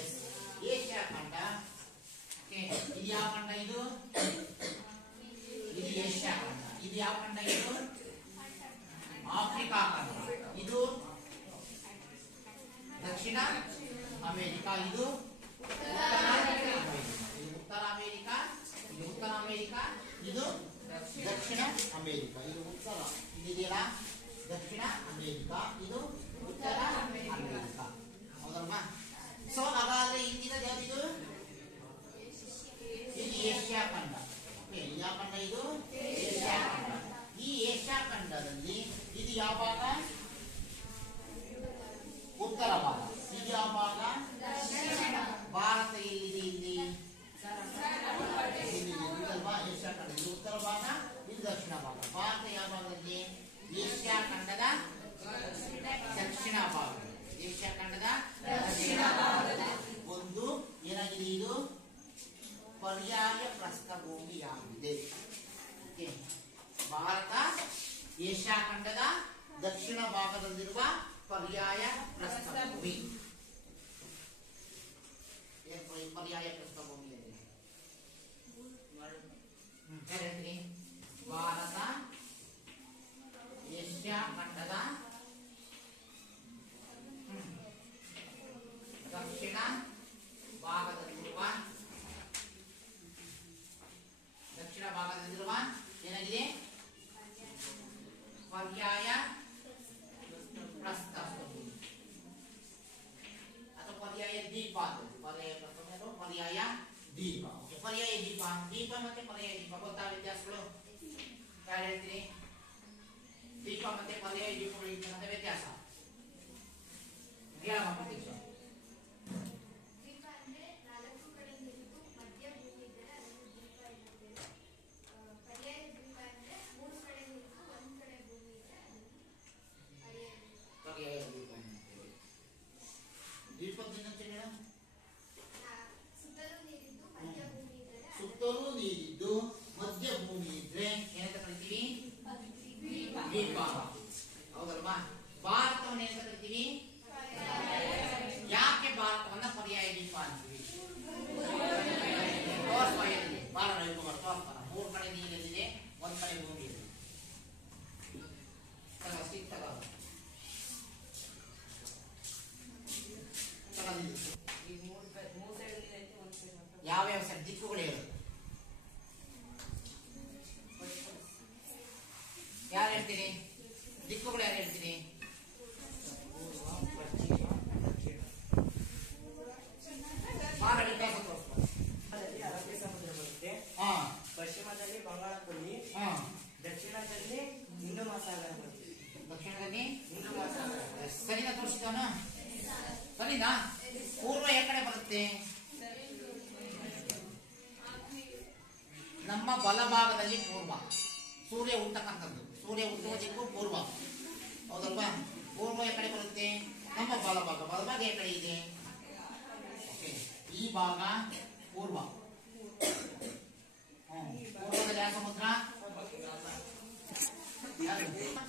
ಎಸ್, ಏಷ್ಯಾ ಖಂಡ. ಇದು ಯಾವ ಖಂಡ? ಇದು ಏಷ್ಯಾ ಖಂಡ. ಇದು ಯಾವ ಖಂಡ? ಇದು ಆಫ್ರಿಕಾ ಖಂಡ. ಇದು ದಕ್ಷಿಣ ಅಮೆರಿಕ. ಇದು ಉತ್ತರ ಅಮೆರಿಕ. ಇದು ದಕ್ಷಿಣ ಅಮೆರಿಕ. ಇದು ಉತ್ತರ, ಇದೆಯಲ್ಲ ದಕ್ಷಿಣ ಅಮೆರಿಕ. ಇದು ಉತ್ತರ ಅಮೆರಿಕ. ಹೌದಲ್ವಾ? ಸೊ ಹಾಗಾದ್ರೆ ಇಂದಿನ ಇದು ಏಷ್ಯಾ ಖಂಡ. ಯಾವ ಖಂಡ? ಇದು ಏಷ್ಯಾ ಖಂಡ. ಈ ಏಷ್ಯಾ ಖಂಡದಲ್ಲಿ ಇದು ಯಾವ ಭಾಗ? ಉತ್ತರ ಭಾಗ. ಇದು ಯಾವ ಭಾಗ? ಭಾರತ ಎಲ್ಲಿದೆ? ಇಲ್ಲಿ ಏಷ್ಯಾ ಖಂಡ. ಇದು ಉತ್ತರ ಭಾಗ, ಇದು ದಕ್ಷಿಣ ಭಾಗ. ಭಾರತ ಯಾವ ಭಾಗದಲ್ಲಿ? ಏಷ್ಯಾ ಖಂಡದ ಪರ್ಯಾಯ ಪ್ರಸ್ಥಭೂಮಿ. ಪರ್ಯಾಯ ಪ್ರಸ್ಥಭೂಮಿ ಅಂದ್ರೆ ಹೇಳ್ತೀನಿ. ಭಾರತ ಏಷ್ಯಾ ಖಂಡದ ದಕ್ಷಿಣ ಭಾಗದಲ್ಲಿರುವ ಏನಾಗಿದೆ ಪರ್ಯಾಯ ಪ್ರಸ್ಥಭೂಮಿ ಅಥವಾ ಪರ್ಯಾಯ ದ್ವೀಪ. ಪರ್ಯಾಯ ಪ್ರಸ್ಥಭೂಮಿ ಅಥವಾ ಪರ್ಯಾಯ ದ್ವೀಪ. ಪರ್ಯಾಯ ದ್ವೀಪ, ದ್ವೀಪ ಮತ್ತೆ ಪರ್ಯಾಯ ದ್ವೀಪ ಗೊತ್ತಾ ವ್ಯತ್ಯಾಸಗಳು? ಯಾರು ಹೇಳ್ತೀರಿ? ದ್ವೀಪ ಮತ್ತೆ ಪರ್ಯಾಯ ದ್ವೀಪಗಳಿಗೆ ಮತ್ತೆ ವ್ಯತ್ಯಾಸ ಹೇಳಬೇಕು. ಸುತ್ತಲೂ ನೀರಿದ್ದು ಮಧ್ಯ ಭೂಮಿ ಇದ್ರೆ ಏನಂತ ಕರಿತೀವಿ? ದ್ವೀಪ. ಹೌದಲ್ವಾ? ಭಾರತವನ್ನು ಏನಂತ ಕರಿತೀವಿ? ಯಾಕೆ ಭಾರತವನ್ನ ಪರ್ಯಾಯ ದ್ವೀಪ ಅಂತೀವಿ? ಬಾಳ ರವಿಕುಮಾರ್ ತೋರ್ಸ್ತಾರ. 3 ಕಡೆ ನೀರಿದೆ, 1 ಕಡೆ ಭೂಮಿ ಇದೆ. ಯಾವ್ಯಾವ ದಿಕ್ಕುಗಳು ಹೇಳು? ಯಾರು ಹೇಳ್ತೀರಿ? ದಿಕ್ಕುಗಳು ಯಾರು ಹೇಳ್ತೀರಿ? ಅರಬ್ಬಿ ಸಮುದ್ರ ಬರುತ್ತೆ, ಪಶ್ಚಿಮದಲ್ಲಿ ಬಂಗಾಳಕೊಲ್ಲಿ, ದಕ್ಷಿಣದಲ್ಲಿ ಹಿಂದೂ ಮಹಾಸಾಗರ ಬರುತ್ತೆ. ದಕ್ಷಿಣದಲ್ಲಿ ಹಿಂದೂ ಮಹಾಸಾಗರ. ಸರಿನಾ? ತೋರಿಸಿದವನ ಸರಿನಾ? ಪೂರ್ವ ಯಾವ ಕಡೆ ಬರುತ್ತೆ? ನಮ್ಮ ಬಲಭಾಗದಲ್ಲಿ ಪೂರ್ವ. ಸೂರ್ಯ ಹುಟ್ಟಕ್ಕಂಥದ್ದು, ಸೂರ್ಯ ಹುಟ್ಟುವ ದಿಕ್ಕು ಪೂರ್ವ. ಹೌದಲ್ವಾ? ಪೂರ್ವ ಯಾವ ಕಡೆ ಬರುತ್ತೆ? ನಮ್ಮ ಬಲಭಾಗ. ಬಲಭಾಗ ಯಾವ ಕಡೆ ಇದೆ? ಈ ಭಾಗ ಪೂರ್ವ. ಪೂರ್ವದಲ್ಲಿ ಯಾವ ಸಮುದ್ರ?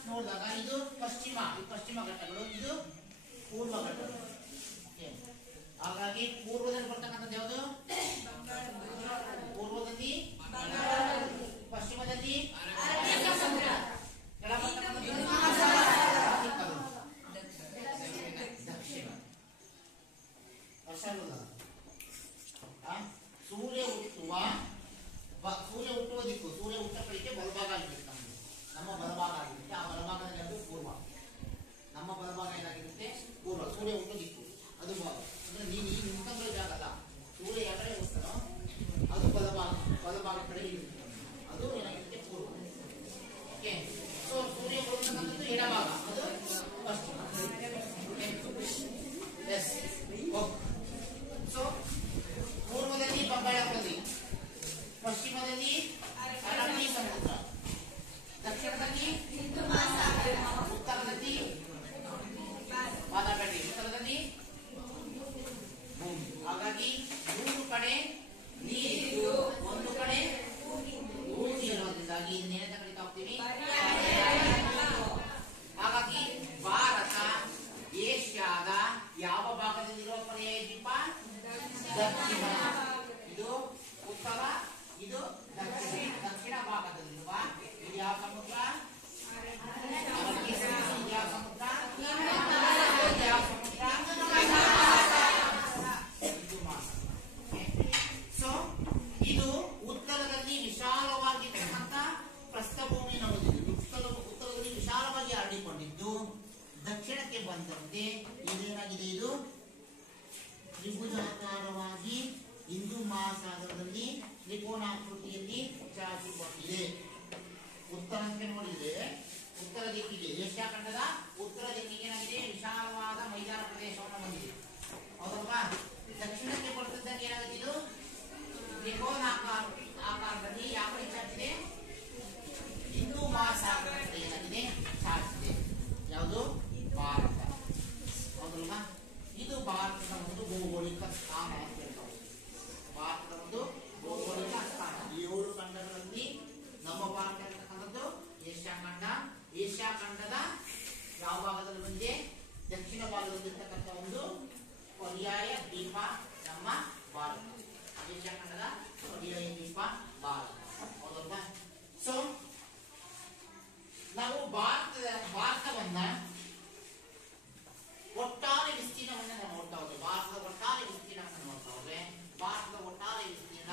ನೋಡಿದಾಗ ಇದು ಪಶ್ಚಿಮ, ಪಶ್ಚಿಮ ಘಟ್ಟಗಳು, ಇದು ಪೂರ್ವ ಘಟ್ಟಗಳು. ಹಾಗಾಗಿ ಪೂರ್ವದಲ್ಲಿ ಬರ್ತಕ್ಕಂಥದ್ದು ಯಾವುದು? ಪೂರ್ವದಲ್ಲಿ, ಪಶ್ಚಿಮದಲ್ಲಿ ದಕ್ಷಿಣ. ಸೂರ್ಯ ಹುಟ್ಟುವ ದಿಕ್ಕು, ಸೂರ್ಯ ಹುಟ್ಟ ಕಡೆಗೆ ಬಲಭಾಗ ಆಗಿರುತ್ತೆ. ನಮ್ಮ ಬಲಭಾಗ ಆಗಿರುತ್ತೆ. ಆ ಬಲಭಾಗದಲ್ಲಿ ಅದು ಪೂರ್ವ. ನಮ್ಮ ಬಲಭಾಗ ಏನಾಗಿರುತ್ತೆ? ಪೂರ್ವ. ಸೂರ್ಯ ಹುಟ್ಟುವ ದಿಕ್ಕು ಅದು ಭಾಗ. ಅಂದ್ರೆ ನೀನು ಈ ನಿಂತಂದ್ರೆ ಜಾಗಲ್ಲ, ಸೂರ್ಯ ಯಾವ ಕಡೆ ಹೋಗ್ತಾನೋ ಅದು ಬಲಭಾಗ, ಬಲಭಾಗ ಕಡೆ ಇರುತ್ತೆ. ಅದು ಏನಾಗಿರುತ್ತೆ? ಪೂರ್ವ. ಓಕೆ. ಸೊ ಸೂರ್ಯ ಬರ್ತಕ್ಕಂಥದ್ದು ಎಡಭಾಗ, ಅದು ಪಶ್ಚಿಮ. ಎಸ್. ಸೊ ಪೂರ್ವದಲ್ಲಿ ಬಂಗಾಳಕೊಲ್ಲಿ, ಪಶ್ಚಿಮದಲ್ಲಿ ಅರಬ್ಬಿ ಸಮುದ್ರ, ದಕ್ಷಿಣದಲ್ಲಿ ಉತ್ತರದಲ್ಲಿ ಬಾದಾಮಿ, ಉತ್ತರದಲ್ಲಿ ಭೂಮಿ. ಹಾಗಾಗಿ 3 ಕಡೆ ನೀರಿದ್ದು 1 ಕಡೆ ಭೂಮಿ ಇರೋದ್ರಿಂದಾಗಿ ಇದನ್ನೇನಂತ ಕರೀತಾ ಹೋಗ್ತೀವಿ? ಹಾಗಾಗಿ ಭಾರತ ಏಷ್ಯಾದ ಯಾವ ಭಾಗದಲ್ಲಿರುವ ಪರ್ಯಾಯ ದ್ವೀಪ? ದಕ್ಷಿಣ. ಇದು ಉತ್ತರ, ಇದು ದಕ್ಷಿಣ. ದಕ್ಷಿಣ ಭಾಗದಲ್ಲಿರುವ ಇದು ಯಾವ ಸಮುದ್ರ? ಅರಬ್ಬಿ ಸಮುದ್ರ. ಇದು ಯಾವ ಸಮುದ್ರ? ಯಾವ ಸಮುದ್ರ? ಇದು ಮಹಾಸಾಗರ. ಸೊ ಇದು ಉತ್ತರದಲ್ಲಿ ವಿಶಾಲವಾಗಿರ್ತಕ್ಕಂಥ ಪ್ರಸ್ಥಭೂಮಿ ನಮ್ಮದಿದೆ. ಉತ್ತರದಲ್ಲಿ ವಿಶಾಲವಾಗಿ ಹರಡಿಕೊಂಡಿದ್ದು ದಕ್ಷಿಣಕ್ಕೆ ಬಂದಂತೆ ಇದೇನಾಗಿದೆ? ಇದು ತ್ರಿಭುಜಾಕಾರವಾಗಿ ಹಿಂದೂ ಮಹಾಸಾಗರದಲ್ಲಿ ತ್ರಿಕೋನಾಕೃತಿಯಲ್ಲಿ ಚಾಚಿಕೊಂಡಿದೆ. ಉತ್ತರಕ್ಕೆ ನೋಡಿದ್ರೆ ಉತ್ತರ ದಿಕ್ಕಿಗೆ, ಏಷ್ಯಾ ಖಂಡದ ಉತ್ತರ ದಿಕ್ಕಿಗೆ ಏನಾಗಿದೆ? ವಿಶಾಲವಾದ ಮೈದಾನ ಪ್ರದೇಶವನ್ನು ಹೊಂದಿದೆ. ಹೌದಲ್ವಾ? ದಕ್ಷಿಣಕ್ಕೆ ಬರ್ತದಂಗೆ ಏನಾಗುತ್ತೆ? ಇದು ತ್ರಿಕೋನಾಕಾರದಲ್ಲಿ ಯಾವ ಕಡೆ ಚಾಚಿದೆ? ಹಿಂದೂ ಮಹಾಸಾಗರ ಏನಾಗಿದೆ? ಚಾಚಿದೆ. ಯಾವುದು? ಭಾರತ. ಹೌದಲ್ವಾ? ಇದು ಭಾರತದ ಒಂದು ಭೌಗೋಳಿಕ ಸ್ಥಾನ ಅಂತ ಹೇಳ್ತಾರೆ. ಭಾರತದ ಒಂದು ಭೌಗೋಳಿಕ ಸ್ಥಾನ. 7 ಖಂಡಗಳಲ್ಲಿ ನಮ್ಮ ಭಾರತ ಇರತಕ್ಕಂಥದ್ದು ಏಷ್ಯಾ ಖಂಡ. ಏಷ್ಯಾ ಖಂಡದ ಯಾವ ಭಾಗದಲ್ಲಿ ಬಂದಿದೆ? ದಕ್ಷಿಣ ಪರ್ಯಾಯ ದ್ವೀಪ ನಮ್ಮ ಭಾರತ. ಏಷ್ಯಾ ಖಂಡದ ಪರ್ಯಾಯ ದ್ವೀಪ ಭಾರತ. ಹೌದಲ್ವಾ? ಸೊ ನಾವು ಭಾರತವನ್ನ ಒಟ್ಟಾರೆ ವಿಸ್ತೀರ್ಣವನ್ನ ನಾವು ನೋಡ್ತಾ ಹೋದ್ರೆ, ಭಾರತದ ಒಟ್ಟಾರೆ ವಿಸ್ತೀರ್ಣವನ್ನು ನೋಡ್ತಾ ಹೋದ್ರೆ, ಭಾರತದ ಒಟ್ಟಾರೆ ವಿಸ್ತೀರ್ಣ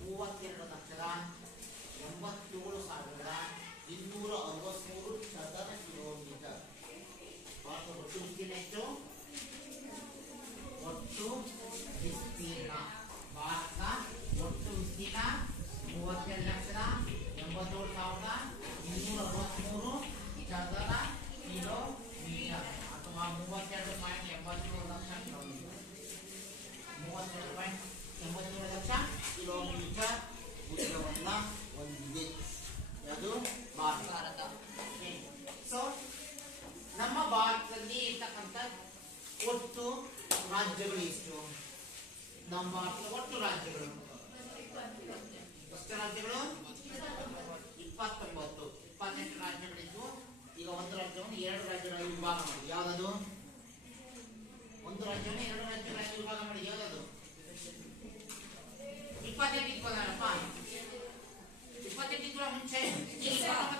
32,87,263 ಚದರ ಕಿಲೋಮೀಟರ್. ಭಾರತದ ಒಟ್ಟು ವಿಸ್ತೀರ್ಣ ಎಷ್ಟು? ಒಟ್ಟು ವಿಸ್ತೀರ್ಣ ಭಾರತ ಒಟ್ಟು ವಿಸ್ತೀರ್ಣ 32,87,263 ಚದರ ಕಿಲೋಮೀಟರ್ ಅಥವಾ 32.87 ಲಕ್ಷ ಕಿಲೋಮೀಟರ್. 32.87 ಲಕ್ಷ ಕಿಲೋಮೀಟರ್ ಉದ್ದವನ್ನ ಹೊಂದಿದೆ. ಅದು ಭಾರತ. ಸೊ ನಮ್ಮ ಭಾರತದಲ್ಲಿ ಇರ್ತಕ್ಕಂಥ ಒಟ್ಟು ರಾಜ್ಯಗಳು ಎಷ್ಟು? ನಮ್ಮ ಭಾರತದ ಒಟ್ಟು ರಾಜ್ಯಗಳು ಎಷ್ಟು ರಾಜ್ಯಗಳು? 29. 28 ರಾಜ್ಯಗಳಿದ್ದು ಈಗ ಒಂದು ರಾಜ್ಯವನ್ನು 2 ರಾಜ್ಯಗಳಲ್ಲಿ ವಿಭಾಗ ಮಾಡಿ. ಯಾವ್ದದು? ಒಂದು ರಾಜ್ಯವನ್ನು 2 ರಾಜ್ಯಗಳಲ್ಲಿ ವಿಭಾಗ ಮಾಡಿ. ಯಾವ್ದದು? 28 ಇಟ್ಕೊಂಡಪ್ಪ. 28 ಇದ್ರ ಮುಂಚೆ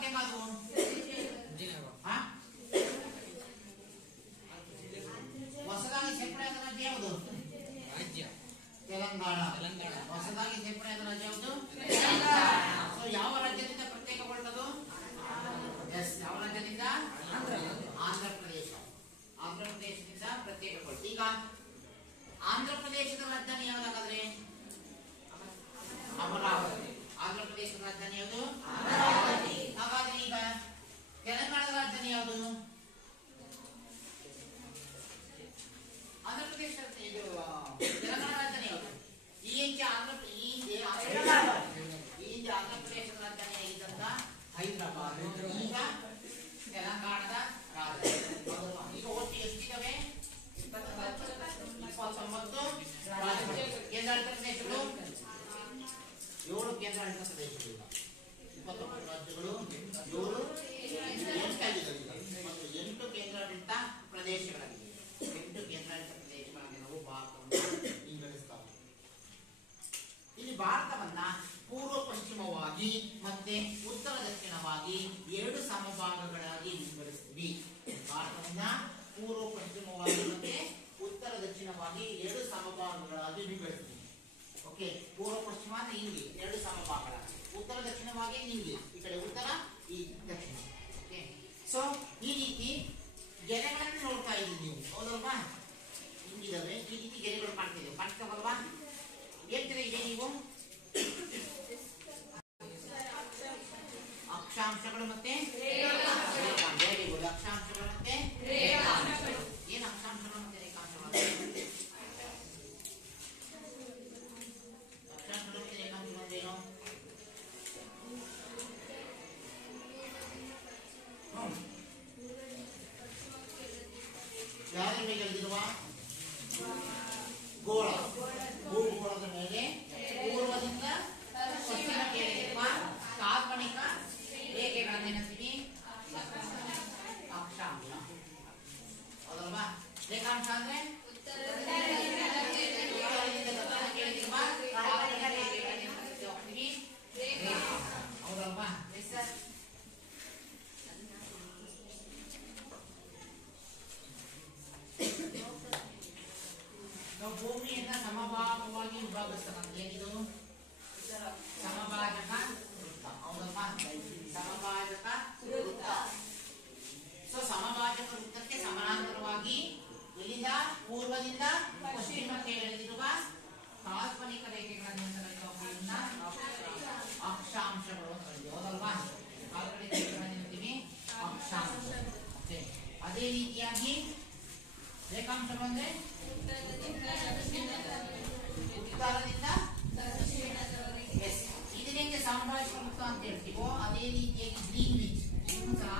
ಹೆಂಗಾದವು? ಹೊಸದಾಗಿ ಸೇರ್ಪಡೆಯಾದ ರಾಜ್ಯ ಯಾವುದು? ತೆಲಂಗಾಣ. ಹೊಸದಾಗಿ ಸೇರ್ಪಡೆಯಾದ ರಾಜ್ಯ ಯಾವುದು? ಸೊ ಯಾವ ರಾಜ್ಯದಿಂದ ಪ್ರತ್ಯೇಕಗೊಳ್ಳದು? ಯಾವ ರಾಜ್ಯದಿಂದ? ಆಂಧ್ರ ಪ್ರದೇಶ. ಆಂಧ್ರ ಪ್ರದೇಶದಿಂದ ಪ್ರತ್ಯೇಕಗೊಳ್ಳುತ್ತೆ. ಈಗ ಆಂಧ್ರ ಪ್ರದೇಶದ ರಾಜಧಾನಿ ಯಾವ್ದಾಗಾದ್ರೆ? ಅಮರಾವತಿ. ಆಂಧ್ರ ಪ್ರದೇಶದ ರಾಜಧಾನಿ ಯಾವುದು? ಹಾಗಾದ್ರೆ ಈಗ ತೆಲಂಗಾಣದ ರಾಜಧಾನಿ ಯಾವುದು? ಆಂಧ್ರ ಪ್ರದೇಶ. ಇದು ತೆಲಂಗಾಣ ರಾಜಧಾನಿ ಯಾವುದು? ಈ ಹಿಂದೆ ಆಂಧ್ರ ಪ್ರದೇಶದ ರಾಜಧಾನಿ ಆಗಿದ್ದಂತ ಹೈದರಾಬಾದ್. ಈಗ ತೆಲಂಗಾಣದ ರಾಜಧಾನಿ. ಈಗ ಒಟ್ಟು ಎಷ್ಟಿದಾವೆ? 29 ಕೇಂದ್ರಾಡಳಿತ ಪ್ರದೇಶಗಳು. 7 ಕೇಂದ್ರಾಡಳಿತ ಪ್ರದೇಶಗಳು. 29 ರಾಜ್ಯಗಳು, 8 ಮತ್ತು 8 ಕೇಂದ್ರಾಡಳಿತ ಪ್ರದೇಶಗಳಾಗಿವೆ. 8 ಕೇಂದ್ರಾಡಳಿತ ಪ್ರದೇಶಗಳಾಗಿ ನಾವು ಭಾರತವನ್ನು ವಿಂಗಡಿಸ್ತಾವೆ. ಇಲ್ಲಿ ಭಾರತವನ್ನ ಪೂರ್ವ ಪಶ್ಚಿಮವಾಗಿ ಮತ್ತೆ ಉತ್ತರ ದಕ್ಷಿಣವಾಗಿ 2 ಸಮಭಾಗಗಳಾಗಿ ವಿಂಗಡಿಸ್ತೀವಿ. ಭಾರತವನ್ನ ಪೂರ್ವ ಪಶ್ಚಿಮವಾಗಿ ಮತ್ತೆ ಉತ್ತರ ದಕ್ಷಿಣವಾಗಿ 2 ಸಮಭಾಗಗಳಾಗಿ ವಿಂಗಡಿಸ್ತೀವಿ. ಓಕೆ, ಪೂರ್ವ ಪಶ್ಚಿಮ ಅಂದ್ರೆ ಹಿಂಗೆ 2 ಸಮಭಾಗಗಳಾಗಿ, ಉತ್ತರ ದಕ್ಷಿಣವಾಗಿ ಹಿಂಗೆ, ಈ ಕಡೆ ಉತ್ತರ ಈ ದಕ್ಷಿಣ. ಓಕೆ, ಸೊ ಈ ರೀತಿ ಗೆರೆಗಳನ್ನು ನೋಡ್ತಾ ಇದ್ದೀವಿ ನೀವು, ಹೌದಲ್ವಾ? ಹಿಂಗಿದಾವೆ, ಈ ರೀತಿ ಗೆರೆಗಳು ಕಾಣ್ತಿದೆ, ಕಾಣ್ತಾವಲ್ವಾ? ಹೇಳ್ತೀರಾ ಇದೆ ನೀವು? ಅಕ್ಷಾಂಶಗಳು ಮತ್ತೆ ಅಕ್ಷಾಂಶಗಳು ಮತ್ತೆ ಏನ್ ಅಕ್ಷಾಂಶಗಳು ಮತ್ತೆ ರೇಖಾಂಶಗಳು? ಅಕ್ಷಾಂಶಗಳು ಮತ್ತೆ ರೇಖಾಂಶಗಳು ಅಂದ್ರೇನು? ಯಾರ ಮೇಲೆ ಎಳೆದಿರುವ ಗೋಳ, ಭೂಗೋಳದ ಮೇಲೆ ಪೂರ್ವದಿಂದ ಪಶ್ಚಿಮಕ್ಕೆ ಎಳೆದಿರುವ ಕಾಲ್ಪನಿಕ ರೇಖೆಗಳನ್ನು ಏನಂತೀವಿ? ಅಕ್ಷಾಂಶ. ಹೌದಲ್ವಾ? ರೇಖಾಂಶ ಅಂದ್ರೆ ಉತ್ತರದಿಂದ ದಕ್ಷಿಣಕ್ಕೆ ಎಳೆದಿರುವ ಕಾಲ್ಪನಿಕ ರೇಖೆಗಳನ್ನು ಹೋಗ್ತೀವಿ. ಹೌದಲ್ವಾ? ನಾವು ಭೂಮಿಯನ್ನ ಸಮಭಾಗವಾಗಿ ವಿಭಾಗಿಸ್ತಕ್ಕಂಥ ಏನಿದು? ಸಮಭಾಜಕ ವೃತ್ತ. ಹೌದಲ್ವಾ? ಸಮಭಾಜಕ ವೃತ್ತ. ಸೊ ಸಮಭಾಜಕ ವೃತ್ತಕ್ಕೆ ಸಮಾನಾಂತರವಾಗಿ ಇಲ್ಲಿಂದ ಪೂರ್ವದಿಂದ ಪಶ್ಚಿಮಕ್ಕೆ ಎಳೆದಿರುವ ಕಾಲ್ಪನಿಕ ರೇಖೆಗಳನ್ನು ಅಕ್ಷಾಂಶಗಳು ಅಂತ ಹೇಳ್ತೀವಿ. ಹೌದಲ್ವಾ? ಕಾಲ್ಪನಿಕ ರೇಖೆಗಳನ್ನು ಹೇಳ್ತೀವಿ ಅಕ್ಷಾಂಶ. ಅದೇ ರೀತಿಯಾಗಿ ರೇಖಾಂಶಗಳು ಅಂದ್ರೆ ಉತ್ತರದಿಂದ ಇದಕ್ಕೆ ಸಮಭಾಜಕ ವೃತ್ತ ಅಂತ ಹೇಳ್ತೀವೋ ಅದೇ ರೀತಿಯಾಗಿ ಗ್ರೀನ್ವಿಚ್ ಸಹ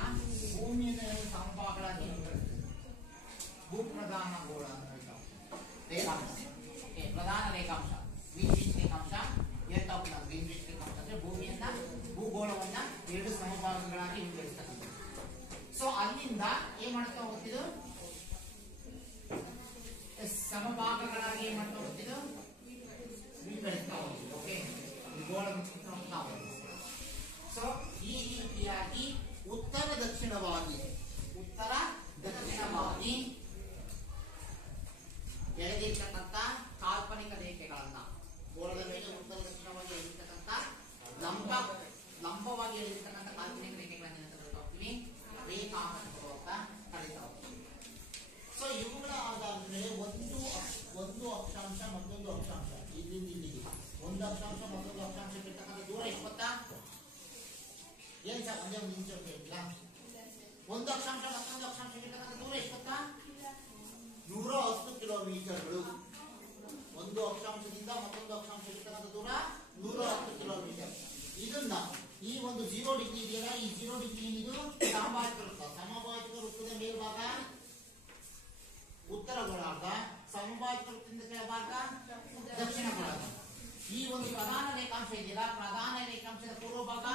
ಭೂಮಿಯನ್ನು ಸಮಭಾಗಗಳಾಗಿ ವಿಂಗಡಿಸ್ತೀವಿ. ಭೂಪ್ರಧಾನ ಗೋಳ ಅಂತ ಹೇಳ್ತಾವೆ ರೇಖಾಂಶ. ಪ್ರಧಾನ ರೇಖಾಂಶ ಗ್ರೀನ್ವಿಚ್ ರೇಖಾಂಶ. ಗ್ರೀನ್ವಿಚ್ ರೇಖಾಂಶ ಅಂದ್ರೆ ಭೂಮಿಯನ್ನ ಭೂಗೋಳವನ್ನ 2 ಸಮಭಾಗಗಳಾಗಿ ವಿಂಗಡಿಸ್ತಕ್ಕಂಥದ್ದು. ಸೊ ಅಲ್ಲಿಂದ ಏನ್ ಮಾಡ್ತಾ ಹೋಗ್ತಿದ್ದು? ಸಮಭಾಗಗಳ ಇಲ್ಲಿಂದ ಇಲ್ಲಿಗೆ ಒಂದು ಅಕ್ಷಾಂಶ ಮತ್ತೊಂದು ಅಕ್ಷಾಂಶಕ್ಕೆ ಇರ್ತಕ್ಕಂಥ ದೂರ ಎಷ್ಟು ಗೊತ್ತಾ? ಏನ್ ಸರ್ ಒಂದೇ ಒಂದು ನಿಮಿಷ ಹೇಳಿಲ್ಲ. ಒಂದು ಅಕ್ಷಾಂಶ ಮತ್ತೊಂದು ಅಕ್ಷಾಂಶಕ್ಕೆ ಇರ್ತಕ್ಕಂಥ ದೂರ ಎಷ್ಟು ಗೊತ್ತಾ? 110 ಕಿಲೋಮೀಟರ್ಗಳು. ಒಂದು ಅಕ್ಷಾಂಶದಿಂದ ಮತ್ತೊಂದು ಅಕ್ಷಾಂಶಕ್ಕೆ ಇರ್ತಕ್ಕಂಥ ದೂರ 110 ಕಿಲೋಮೀಟರ್. ಇದನ್ನ ಈ ಒಂದು 0 ಡಿಗ್ರಿ ಇದೆಯಲ್ಲ, ಈ 0 ಡಿಗ್ರಿ ಏನಿದು ಸಮಭಾಜಕ ವೃತ್ತ. ಸಮಭಾಜಕ ವೃತ್ತದ ಮೇಲ್ಭಾಗ ಉತ್ತರ ಗೋಳಾರ್ಧ, ಸಮಭಾಜಕ ವೃತ್ತದಿಂದ ಕೆಳಭಾಗ ದಕ್ಷಿಣ ಗೋಳಾರ್ಧ. ಈ ಒಂದು ಪ್ರಧಾನ ರೇಖಾಂಶ ಇದೆಯಲ್ಲ, ಪ್ರಧಾನ ರೇಖಾಂಶದ ಪೂರ್ವ ಭಾಗ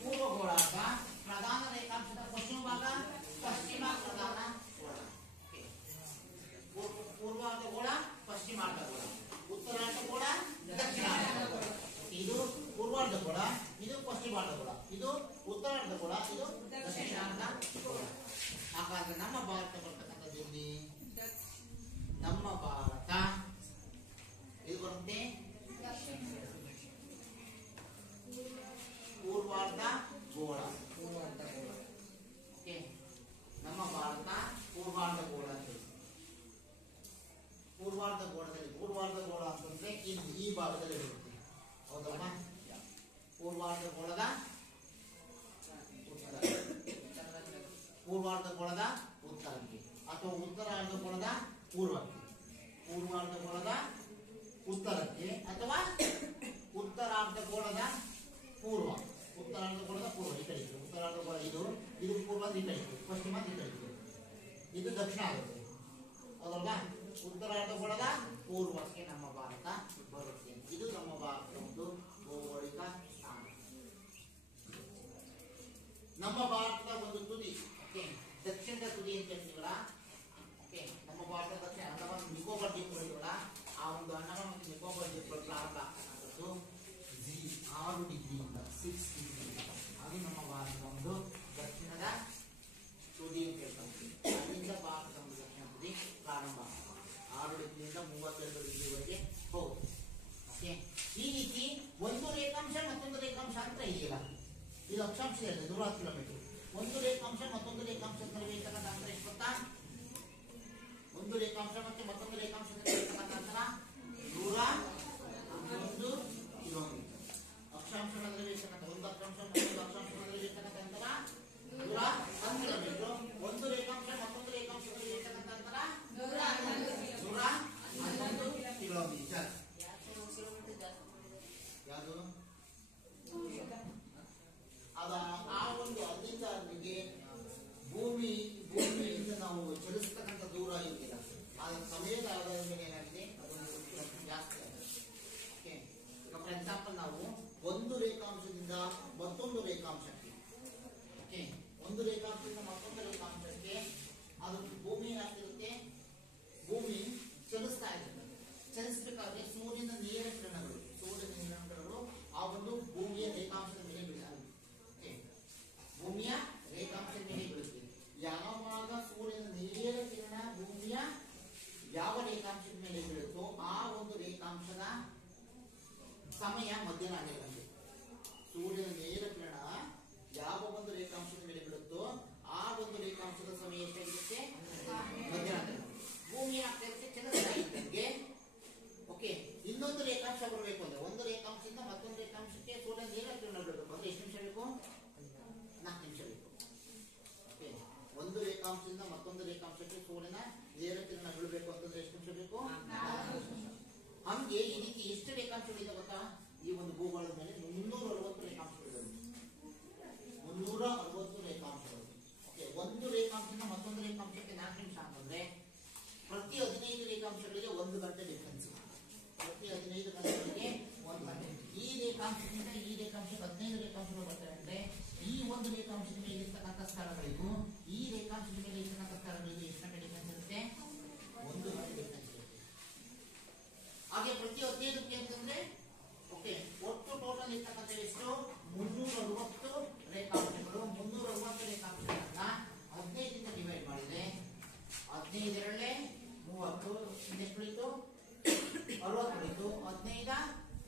ಪೂರ್ವ ಗೋಳಾರ್ಧ, ಪ್ರಧಾನ ರೇಖಾಂಶದ ಪಶ್ಚಿಮ ಭಾಗ ಪಶ್ಚಿಮ ಪ್ರಧಾನ ಗೋಳ. ಪೂರ್ವಾರ್ಧ ಗೋಳ, ಪಶ್ಚಿಮಾರ್ಧ ಗೋಳ, ಉತ್ತರಾರ್ಧ ಗೋಳ, ದಕ್ಷಿಣಾರ್ಧ ಗೋಳ. ಇದು ಪೂರ್ವಾರ್ಧ ಗೋಳ, ಇದು ಪಶ್ಚಿಮಾರ್ಧ ಗೋಳ, ಇದು ಉತ್ತರಾರ್ಧ ಗೋಳ, ಇದು ದಕ್ಷಿಣಾರ್ಧ ಗೋಳ. ಹಾಗಾದ್ರೆ ನಮ್ಮ ಭಾರತ ಬರ್ತಕ್ಕಂಥದ್ದು ಇಲ್ಲಿ, ನಮ್ಮ ಭಾರತ ಇದು ಬರುತ್ತೆ ಪೂರ್ವಾರ್ಧ ಗೋಳ. ಓಕೆ, ನಮ್ಮ ಭಾರತ ಪೂರ್ವಾರ್ಧ ಗೋಳ ಅಂತ ಹೇಳಿ. ಪೂರ್ವಾರ್ಧ ಗೋಳದಲ್ಲಿ, ಪೂರ್ವಾರ್ಧ ಗೋಳ ಅಂತಂದ್ರೆ ಈ ಭಾಗದಲ್ಲಿ ಇರುತ್ತೆ, ಹೌದಲ್ಲ? ಪೂರ್ವಾರ್ಧ ಗೋಳದ ಪೂರ್ವಾರ್ಧ ಗೋಳದ ಉತ್ತರಕ್ಕೆ ಅಥವಾ ಉತ್ತರಾರ್ಧ ಗೋಳದ ಪೂರ್ವಕ್ಕೆ, ಪೂರ್ವಾರ್ಧ ಗೋಳದ ಉತ್ತರಕ್ಕೆ ಅಥವಾ ಉತ್ತರಾರ್ಧ ಗೋಳದ ಪೂರ್ವ, ಉತ್ತರಾರ್ಧ ಗೋಳದ ಪೂರ್ವ ಈ ಕಡೆ, ಉತ್ತರಾರ್ಧ ಗೋಳ ಇದು ಪೂರ್ವ ಈ ಕಡೆ, ಪಶ್ಚಿಮ ಈ ಕಡೆ, ಇದು ದಕ್ಷಿಣ ಆಗುತ್ತೆ, ಹೌದಲ್ವಾ? ಉತ್ತರಾರ್ಧ ಗೋಳದ ಪೂರ್ವಕ್ಕೆ ನಮ್ಮ ಭಾರತ ಬರುತ್ತೆ. ಇದು ನಮ್ಮ ಭಾರತದ ಒಂದು ಭೌಗೋಳಿಕ ಸ್ಥಾನ. ನಮ್ಮ ಭಾರತದ ಒಂದು ತುದಿ, ಓಕೆ, ದಕ್ಷಿಣದ ತುದಿ ಅಂತ ಹೇಳ್ತೀವಲ್ಲ. ಓಕೆ, ನಮ್ಮ ಭಾರತದ ದಕ್ಷಿಣ ಅಂಡಮಾನ್ ನಿಕೋಬಾರ್ ದ್ವೀಪಗಳಿವಲ್ಲ, ಆ ಒಂದು ಅಂಡಮಾನ್ ಮತ್ತು ನಿಕೋಬಾರ್ ದ್ವೀಪಗಳು ಪ್ರಾರಂಭ ಆಗ್ತಕ್ಕಂಥದ್ದು 6 ಡಿಗ್ರಿಯಿಂದ 6 ಡಿಗ್ರಿ. ಅದು ನಮ್ಮ ಭಾರತದ ಒಂದು ದಕ್ಷಿಣದ ತುದಿ ಅಂತ ಹೇಳ್ತೀವಿ. ಅಲ್ಲಿಂದ ಭಾರತದ ಒಂದು ದಕ್ಷಿಣ ತುದಿ ಪ್ರಾರಂಭ 6 ಡಿಗ್ರಿಯಿಂದ 32 ಡಿಗ್ರಿವರೆಗೆ ಹೋಗುತ್ತೆ. ಓಕೆ, ಈ ರೀತಿ ಒಂದು ರೇಖಾಂಶ ಮತ್ತೊಂದು ರೇಖಾಂಶ ಅಂತ ಇದೆಯಲ್ಲ, ಇದು ಅಕ್ಷಾಂಶ ಇದೆ 110 ಕಿಲೋಮೀಟರ್. ಒಂದು ರೇಖಾಂಶ ಮತ್ತೊಂದು ರೇಖಾಂಶ ನಡುವೆ ಇರ್ತಕ್ಕಂಥ ಅಂತರ ಎಷ್ಟು ಗೊತ್ತಾ? ಒಂದು ರೇಖಾಂಶ ಮತ್ತೆ ಮತ್ತೊಂದು ರೇಖಾಂಶ ನಡುವೆ ಇರ್ತಕ್ಕಂಥ ಅಂತರ 111 ಕಿಲೋಮೀಟರ್. ಅಕ್ಷಾಂಶಗಳ ನಡುವೆ ಇರ್ತಕ್ಕಂಥ ಒಂದು ಅಕ್ಷಾಂಶ ಮತ್ತೊಂದು ಅಕ್ಷಾಂಶಗಳ ನಡುವೆ ಇರ್ತಕ್ಕಂಥ ಅಂತರ 111 ಕಿಲೋಮೀಟರ್. ಒಂದು ರೇಖಾಂಶ ಮತ್ತೊಂದು ರೇಖಾಂಶ ನಡುವೆ ಇರ್ತಕ್ಕಂಥ ಅಂತರ 111 ಕಿಲೋಮೀಟರ್. ಯಾವುದು ಅದ ಆ ಒಂದು ಅಲ್ಲಿಂದ ಅಲ್ಲಿಗೆ ಭೂಮಿಯಿಂದ ನಾವು ಚಲಿಸ್ತಕ್ಕಂಥ ದೂರ ಇದೆಯಲ್ಲ, ಆ ಸಮಯದ ಆಧಾರದ ಮೇಲೆ ಏನಾಗಿದೆ ಅದೊಂದು ಜಾಸ್ತಿ ಆಗಿದೆ. ಓಕೆ, ಈಗ ಫಾರ್ ಎಕ್ಸಾಂಪಲ್ ನಾವು ಒಂದು ರೇಖಾಂಶದಿಂದ ಮತ್ತೊಂದು ರೇಖಾಂಶಕ್ಕೆ, ಓಕೆ, ಒಂದು ರೇಖಾಂಶದಿಂದ ಮತ್ತೊಂದು ರೇಖಾಂಶಕ್ಕೆ ಅದು ಭೂಮಿ ಏನಾಗ್ತಿರುತ್ತೆ, ಭೂಮಿ ಚಲಿಸ್ತಾ ಇರುತ್ತೆ. ಚಲಿಸಬೇಕಾದ್ರೆ ಸೂರ್ಯನ ನೇರ ಕಿರಣಗಳು ಆ ಒಂದು ಭೂಮಿಯ ರೇಖಾಂಶದ ಮೇಲೆ ಬೀಳುತ್ತವೆ. ಭೂಮಿಯ ರೇಖಾಂಶದ ಮೇಲೆ ಬೀಳುತ್ತೆ. ಯಾವಾಗ ಸೂರ್ಯನ ನೇರ ಕಿರಣ ಭೂಮಿಯ ಯಾವ ರೇಖಾಂಶದ ಮೇಲೆ ಬೀಳುತ್ತೋ ಆ ಒಂದು ರೇಖಾಂಶದ ಸಮಯ ಮಧ್ಯಾಹ್ನ ಆಗಿರುತ್ತೆ. ಸೂರ್ಯನ ನೇರ ಕಿರಣ ಯಾವ ಒಂದು ರೇಖಾಂಶದ ಮೇಲೆ ಬೀಳುತ್ತೋ ಆ ಒಂದು ರೇಖಾಂಶದ ಸಮಯ ಎಷ್ಟಾಗಿರುತ್ತೆ, ಮಧ್ಯಾಹ್ನ. ಭೂಮಿ ಆಗ್ತಾ ಇರುತ್ತೆ ಚಲಿಸ್ತಾ ಇದ್ದಂಗೆ. ಓಕೆ, ಇನ್ನೊಂದು ರೇಖಾಂಶ ಬರಬೇಕು ಅಂದ್ರೆ ಒಂದು ರೇಖಾಂಶದಿಂದ ಮತ್ತೊಂದು ರೇಖಾಂಶಕ್ಕೆ ಸೂರ್ಯನ ನೇರ ಕಿರಣ ಬೀಳಬೇಕು ಅಂದ್ರೆ ಎಷ್ಟು ನಿಮಿಷ ಬೇಕು? 4 ನಿಮಿಷ ಬೇಕು. ಓಕೆ, ಒಂದು ರೇಖಾಂಶದಿಂದ ಮತ್ತೊಂದು ರೇಖಾಂಶಕ್ಕೆ ಸೂರ್ಯನ ನೇರ ಕಿರಣ ಬೀಳಬೇಕು ಅಂತಂದ್ರೆ ಎಷ್ಟು ನಿಮಿಷ ಬೇಕು? 4 ನಿಮಿಷ. ಹಂಗೆ ಈ ರೀತಿ ಎಷ್ಟು ರೇಖಾಂಶಗಳಿದೆ ಗೊತ್ತಾ? ಈ ಒಂದು ಭೂಗೋಳದ ಮೇಲೆ 360 ರೇಖಾಂಶಗಳಿವೆ. 360 ರೇಖಾಂಶಗಳು. ಓಕೆ, ಒಂದು ರೇಖಾಂಶದಿಂದ ಮತ್ತೊಂದು ರೇಖಾಂಶಕ್ಕೆ 4 ನಿಮಿಷ ಅಂತಂದ್ರೆ ಪ್ರತಿ 15 ರೇಖಾಂಶಗಳಿಗೆ 1 ಗಂಟೆ ಡಿಫರೆನ್ಸ್. ಪ್ರತಿ 15 ಗಂಟೆಗಳಿಗೆ 1 ಗಂಟೆ. ಈ ರೇಖಾಂಶದಿಂದ ಈ ರೇಖಾಂಶಕ್ಕೆ 15 ರೇಖಾಂಶಗಳು ಬರ್ತವೆ ಅಂದ್ರೆ ಈ ಒಂದು ರೇಖಾಂಶದ ಮೇಲೆ ಇರ್ತಕ್ಕಂಥ ಸ್ಥಳಗಳಿಗೂ ಈ ರೇಖಾಂಶದ ಮೇಲೆ ಇರ್ತಕ್ಕಂಥ ಸ್ಥಳಗಳಿಗೂ ಎಷ್ಟು ಗಂಟೆ ಡಿಫರೆನ್ಸ್ ಇರುತ್ತೆ? 1 ಗಂಟೆ ಡಿಫರೆನ್ಸ್ ಇರುತ್ತೆ. ಹಾಗೆ ಪ್ರತಿ 15ಕ್ಕೆ ಅಂತಂದ್ರೆ ಓಕೆ, ಒಟ್ಟು ಟೋಟಲ್ ಇರ್ತಕ್ಕಂಥ ಎಷ್ಟು? 360 ರೇಖಾಂಶಗಳು. 360 ರೇಖಾಂಶಗಳನ್ನ 15ರಿಂದ ಡಿವೈಡ್ ಮಾಡಿದ್ರೆ 15 2 30 ಎಷ್ಟು ಉಳಿತು? 60 ಉಳಿತು. 15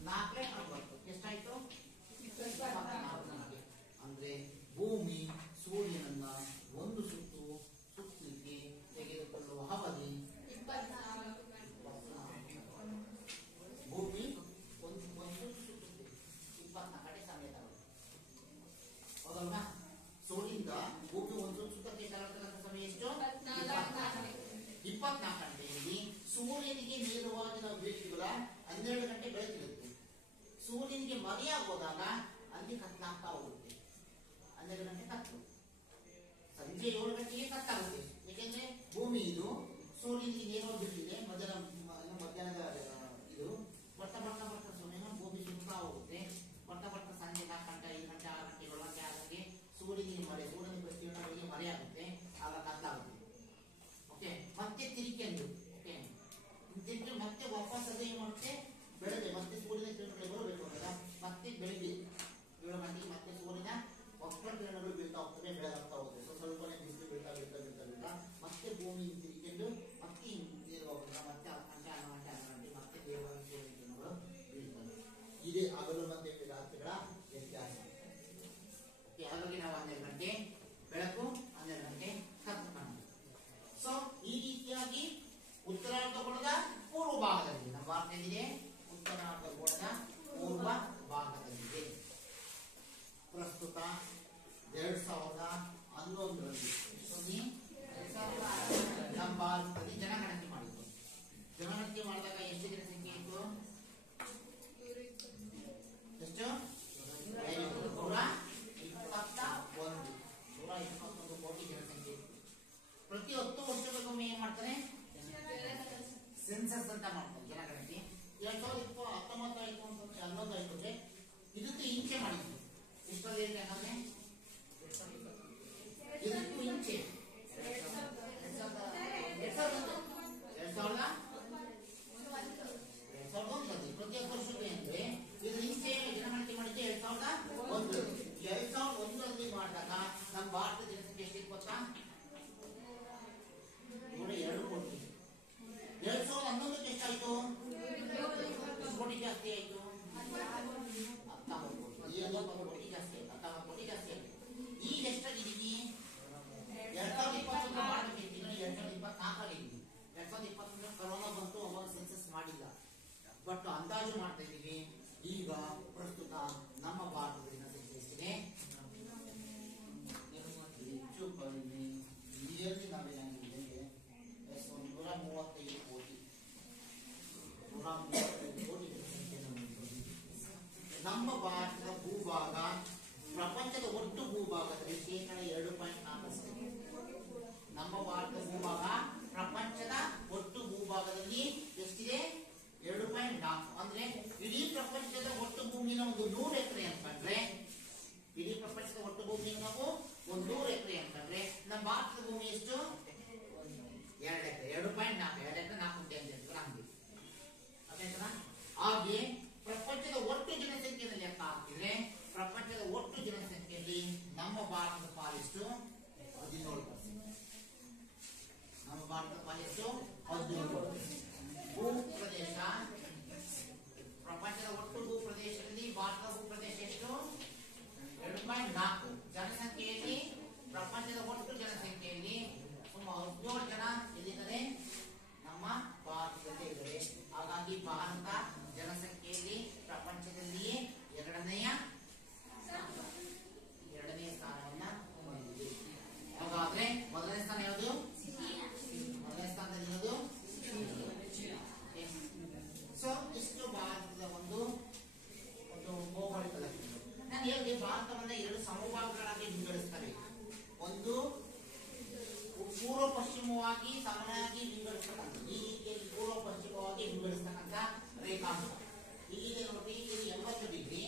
4 60 ಎಷ್ಟಾಯ್ತು? 24. ಅಂದ್ರೆ ಭೂಮಿ ಸೂರ್ಯನನ್ನ ಒಂದು ಸುತ್ತು ಸುತ್ತಲಿಕ್ಕೆ ತೆಗೆದುಕೊಳ್ಳುವ ಅವಧಿ 24. ಭೂಮಿ ಸೂರ್ಯನಿಗೆ ನೇರವಾಗಿ ನಾವು ಬೀಳ್ತೀವಲ್ಲ 12 ಗಂಟೆ ಬೆಳಕಿರುತ್ತೆ. ಸೂರ್ಯನಿಗೆ ಮರೆಯಾಗೋದಾಗ ಅಲ್ಲಿ ಕತ್ಲಾಗ್ತಾ ಹೋಗುತ್ತೆ. 12 ಗಂಟೆ ಕತ್ಲು, ಸಂಜೆ 7 ಗಂಟೆಗೆ ಕತ್ತಾಗುತ್ತೆ. ಯಾಕೆಂದ್ರೆ ಭೂಮಿ ಇದು ಸೂರ್ಯನಿಗೆ ನೇರವಾಗಿ ಬೀಳಿದೆ. ಮಧ್ಯಾಹ್ನದ ಇದು ಬರ್ತಾ ಬರ್ತಾ ಬರ್ತಾ ಸೂರ್ಯನ ಭೂಮಿ ಸುತ್ತಾ ಹೋಗುತ್ತೆ. ಬರ್ತಾ ಬರ್ತಾ ಸಂಜೆ 4 ಗಂಟೆ 5 ಗಂಟೆ 6 ಗಂಟೆ 7 ಗಂಟೆ ಆಗುತ್ತೆ. ಸೂರ್ಯನ ಪ್ರತಿಯೊಂದರಿಗೆ ಮರೆಯಾಗುತ್ತೆ, ಆಗ ಕತ್ತಾಗುತ್ತೆ. ಓಕೆ, ಮತ್ತೆ ತಿರುಗಿಕೊಂಡು ಓಕೆ ತಿರುಗಿ ಮತ್ತೆ ವಾಪಸ್ ಅದು ಏನ್ ಮಾಡುತ್ತೆ, ಬೆಳಗ್ಗೆ ಮತ್ತೆ ಸೂರ್ಯನ ಕಿರಣಗಳು ಬರಬೇಕು ಅಂತ ಮತ್ತೆ ಬೆಳಿಗ್ಗೆ 7 ಗಂಟೆಗೆ ಮತ್ತೆ ಸೂರ್ಯನ ವಕ್ರ ಕಿರಣಗಳು ಬೀಳ್ತಾ ಹೋಗ್ತವೆ, ಬೆಳಗಾಗ್ತಾ ಹೋಗುತ್ತೆ. ಸ್ವಲ್ಪನೇ ಬಿಸಿಲು ಬೀಳ್ತಾ ಬೀಳ್ತಾ ಬೀಳ್ತಾ ಬೀಳ್ತಾ ಮತ್ತೆ ಭೂಮಿ ತಿರುಗಿಕೊಂಡು ಮತ್ತೆ ನೇರವಾಗುತ್ತೆ. ಮತ್ತೆ 10 ಗಂಟೆ 11 ಗಂಟೆ 12 ಗಂಟೆ ಮತ್ತೆ ನೇರವಾಗಿ ಸೂರ್ಯನ ಕಿರಣಗಳು ಬೀಳ್ತವೆ. ಇದೇ ಹಗಲು ಮತ್ತೆ ರಾತ್ರಿಗಳ ವ್ಯತ್ಯಾಸ. ಹಾಗಾಗಿ ನಾವು 12 ಗಂಟೆ ಬೆಳಕು 12 ಗಂಟೆ ಕತ್ತಲು ಕಾಣುತ್ತೆ. ಸೊ ಈ ರೀತಿಯಾಗಿ ಉತ್ತರಾರ್ಧಗೋಳದ ಪೂರ್ವ ಭಾಗದಲ್ಲಿದೆ. ನಮ್ಮ ಭಾರತ ಎಲ್ಲಿದೆ? ಉತ್ತರಾರ್ಧಗೋಳದ ಪೂರ್ವ ಭಾಗದಲ್ಲಿದೆ. ಪ್ರಸ್ತುತ 2011ರಲ್ಲಿ ನಮ್ಮ ಭಾರತದಲ್ಲಿ ಜನಗಣತಿ ಮಾಡಿದ್ರು. ಜನಗಣತಿ ಮಾಡಿದಾಗ ಎಷ್ಟು ಜನಸಂಖ್ಯೆ ಇತ್ತು? ಎಷ್ಟು? 121 ಕೋಟಿ ಜನಸಂಖ್ಯೆ. ಪ್ರತಿ 10 ವರ್ಷಗಳಿಗೊಮ್ಮೆ ಏನ್ ಮಾಡ್ತಾರೆ? ಸೆನ್ಸಸ್ ಅಂತ ಮಾಡ್ತಾರೆ, ಜನಗಣತಿ. 2019 ಆಯ್ತು ಅಂತ 11 ಆಯ್ತು ಅಂದ್ರೆ ಇದಕ್ಕೂ ಇಂಚೆ ಮಾಡಿದ್ರು. ಎಷ್ಟರಲ್ಲಿ ಅನ್ನೋದೇ ಇದಕ್ಕೂ ಇಂಚೆ 2001 ಪ್ರತಿ 10 ವರ್ಷಕ್ಕೆ ಅಂದ್ರೆ ಇದ್ರ ಇಂಚೆ ಜನಗಣತಿ ಮಾಡಿದ್ದೆ 2001. 2001ರಲ್ಲಿ ಮಾಡಿದಾಗ ನಮ್ಮ ಭಾರತ ಜನಸಂಖ್ಯೆ ಎಷ್ಟಿತ್ತು ಗೊತ್ತಾ? 102 ಕೋಟಿ. 2011ಕ್ಕೆ ಎಷ್ಟಾಯ್ತು? ಎಷ್ಟು ಕೋಟಿ ಜಾಸ್ತಿ ಆಯ್ತು? 19 ಕೋಟಿ ಜಾಸ್ತಿ ಆಯ್ತು. 19 ಕೋಟಿ ಜಾಸ್ತಿ ಆಯ್ತು. ಈಗ ಎಷ್ಟಾಗಿದ್ದೀವಿ? 2021 ಮಾಡಬೇಕಿತ್ತು, 2024 2021 ಕೊರೋನಾ ಬಂತು, ಅವಾಗ ಸೆನ್ಸಸ್ ಮಾಡಿಲ್ಲ. ಬಟ್ ಅಂದಾಜು ಮಾಡ್ತಾ ಇದ್ದೀವಿ. ಈಗ ಪ್ರಸ್ತುತ ನಮ್ಮ ಭಾರತದ ಜನಸಂಖ್ಯೆ ಎಷ್ಟಿದೆ? ಹೆಚ್ಚು ಕಡಿಮೆ ಇಯರ್ಲಿ ನಾವೇನಾಗಿದೆ 135 ಕೋಟಿ 135 ಕೋಟಿ ಜನಸಂಖ್ಯೆಯನ್ನು ಹೊಂದಿದ್ದೀವಿ. ನಮ್ಮ ಭಾರತದ ಭೂಭಾಗ ಪ್ರಪಂಚದ ಒಟ್ಟು ಭೂಭಾಗದಲ್ಲಿ 2.4%. ನಮ್ಮ ಭಾರತದ ಭೂಭಾಗ ಪ್ರಪಂಚದ ಒಟ್ಟು ಭೂಭಾಗದಲ್ಲಿ ಎಷ್ಟಿದೆ? 2.4. ಅಂದ್ರೆ ಇಡೀ ಪ್ರಪಂಚದ ಒಟ್ಟು ಭೂಮಿನ ಒಂದು 100 ಎಕರೆ ಅಂತಂದ್ರೆ, ಇಡೀ ಪ್ರಪಂಚದ ಒಟ್ಟು ಭೂಮಿನ ನಾವು 100 ಎಕರೆ ಅಂತಂದ್ರೆ ನಮ್ಮ ಭಾರತದ ಭೂಮಿ ಎಷ್ಟು? 2 ಎಕರೆ. 2.4 2 ಎಕರೆ 4 ನಮ್ಗೆ. ಹಾಗೆ ಪ್ರಪಂಚದ ಒಟ್ಟು ಜನಸಂಖ್ಯೆಯನ್ನು ಲೆಕ್ಕ ಹಾಕಿದ್ರೆ ಪ್ರಪಂಚದ ಒಟ್ಟು ಜನಸಂಖ್ಯೆಯಲ್ಲಿ ನಮ್ಮ ಭಾರತದ ಪಾಲಿಷ್ಟು 17%. ನಮ್ಮ ಭಾರತದ ಪಾಲಿಷ್ಟು 17%. ಭೂ ಪ್ರದೇಶ, ಪ್ರಪಂಚದ ಒಟ್ಟು ಭೂ ಪ್ರದೇಶದಲ್ಲಿ ಭಾರತದ ಭೂ ಪ್ರದೇಶ ಎಷ್ಟು? 2.4. ಜನಸಂಖ್ಯೆಯಲ್ಲಿ ಪ್ರಪಂಚದ ಒಟ್ಟು ಜನಸಂಖ್ಯೆಯಲ್ಲಿ ಸುಮಾರು 17 ಜನ ಎಲ್ಲಿದ್ದಾರೆ? ನಮ್ಮ ಭಾರತದಲ್ಲಿ ಇದ್ದಾರೆ. ಹಾಗಾಗಿ ಭಾರತ ಜನಸಂಖ್ಯೆಯಲ್ಲಿ ಪ್ರಪಂಚದಲ್ಲಿಯೇ ಎರಡನೆಯ ಸ್ಥಾನವನ್ನ ಹೊಂದಿದೆ. ಹಾಗಾದ್ರೆ ಮೊದಲನೇ ಸ್ಥಾನ ಯಾವುದು? ಮೊದಲನೇ ಸ್ಥಾನದಲ್ಲಿರೋದು. ಸೊ ಇಷ್ಟು ಭಾರತದ ಒಂದು ಭೌಗೋಳಿಕ ಲಕ್ಷಣ. ನಾನು ಹೇಳಿದೆ ಭಾರತವನ್ನ 2 ಸಮಭಾಗಗಳಾಗಿ ವಿಂಗಡಿಸ್ತಾರೆ. ಒಂದು ಪೂರ್ವ ಪಶ್ಚಿಮವಾಗಿ ಸಮನಾಗಿ ವಿಂಗಡಿಸ್ತಕ್ಕಂಥ, ಈ ರೀತಿಯಲ್ಲಿ ಪೂರ್ವ ಪಶ್ಚಿಮವಾಗಿ ವಿಂಗಡಿಸ್ತಕ್ಕಂಥ ರೇಖಾಂಶ. ಇಲ್ಲಿದೆ ನೋಡಿ, ಇಲ್ಲಿ 80 ಡಿಗ್ರಿ,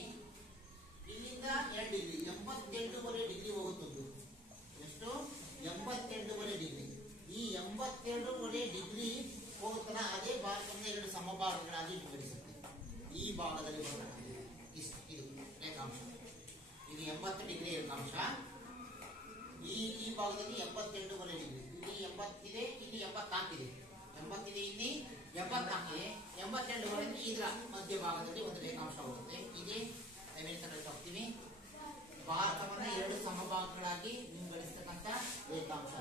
ಇಲ್ಲಿಂದ 2 ಡಿಗ್ರಿ, 88.5 ಡಿಗ್ರಿ ಹೋಗುತ್ತದೆ. ಎಷ್ಟು? 88.5 ಡಿಗ್ರಿ. ಈ 88.5 ಡಿಗ್ರಿ ಹೋಗುತ್ತಲ್ಲ, ಅದೇ ಭಾರತವನ್ನು 2 ಸಮಭಾಗಗಳಾಗಿ ವಿಂಗಡಿಸುತ್ತೆ. ಈ ಭಾಗದಲ್ಲಿ ಬರ್ತಕ್ಕಂಥ ಇದು ರೇಖಾಂಶ, ಇದು 80 ಡಿಗ್ರಿ ರೇಖಾಂಶ. ಈ ಭಾಗದಲ್ಲಿ 78.5 ಡಿಗ್ರಿ. ಇಲ್ಲಿ 80 ಇದೆ, ಇಲ್ಲಿ 84 ಇದೆ. 80 ಇದೆ, ಇಲ್ಲಿ 84 ಇದೆ. 82 ಇದರ ಮಧ್ಯ ಭಾಗದಲ್ಲಿ ಒಂದು ರೇಖಾಂಶ ಹೋಗುತ್ತೆ. ಇದೇ ಅಮೆರಿಕದಲ್ಲಿ ಹೋಗ್ತೀವಿ. ಭಾರತವನ್ನ 2 ಸಮಭಾಗಗಳಾಗಿ ವಿಂಗಡಿಸತಕ್ಕಂಥ ರೇಖಾಂಶ.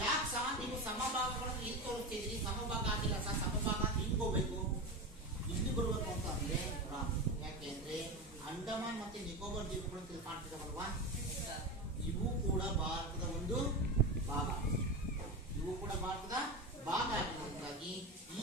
ಯಾಕೆ ಸಹ ನೀವು ಸಮಭಾಗಗಳನ್ನು ಇಲ್ಲಿ ತೋರಿಸ್ತಿದ್ರಿ? ಸಮಭಾಗ ಆಗಿಲ್ಲ ಸಹ, ಸಮಭಾಗ ಹಿಂಗೋಗ್ಬೇಕು, ಇಲ್ಲಿ ಬರ್ಬೇಕು ಅಂತ ಅಂದ್ರೆ ಯಾಕೆಂದ್ರೆ ಅಂಡಮಾನ್ ಮತ್ತೆ ನಿಕೋಬಾರ್ ದ್ವೀಪಗಳು ಕಾಣ್ತಿದಾವಲ್ವಾ, ಇವು ಕೂಡ ಭಾರತದ ಒಂದು ಭಾಗ. ಇವು ಕೂಡ ಭಾರತದ ಭಾಗ ಆಗಿರೋದ್ರಿಂದಾಗಿ ಈ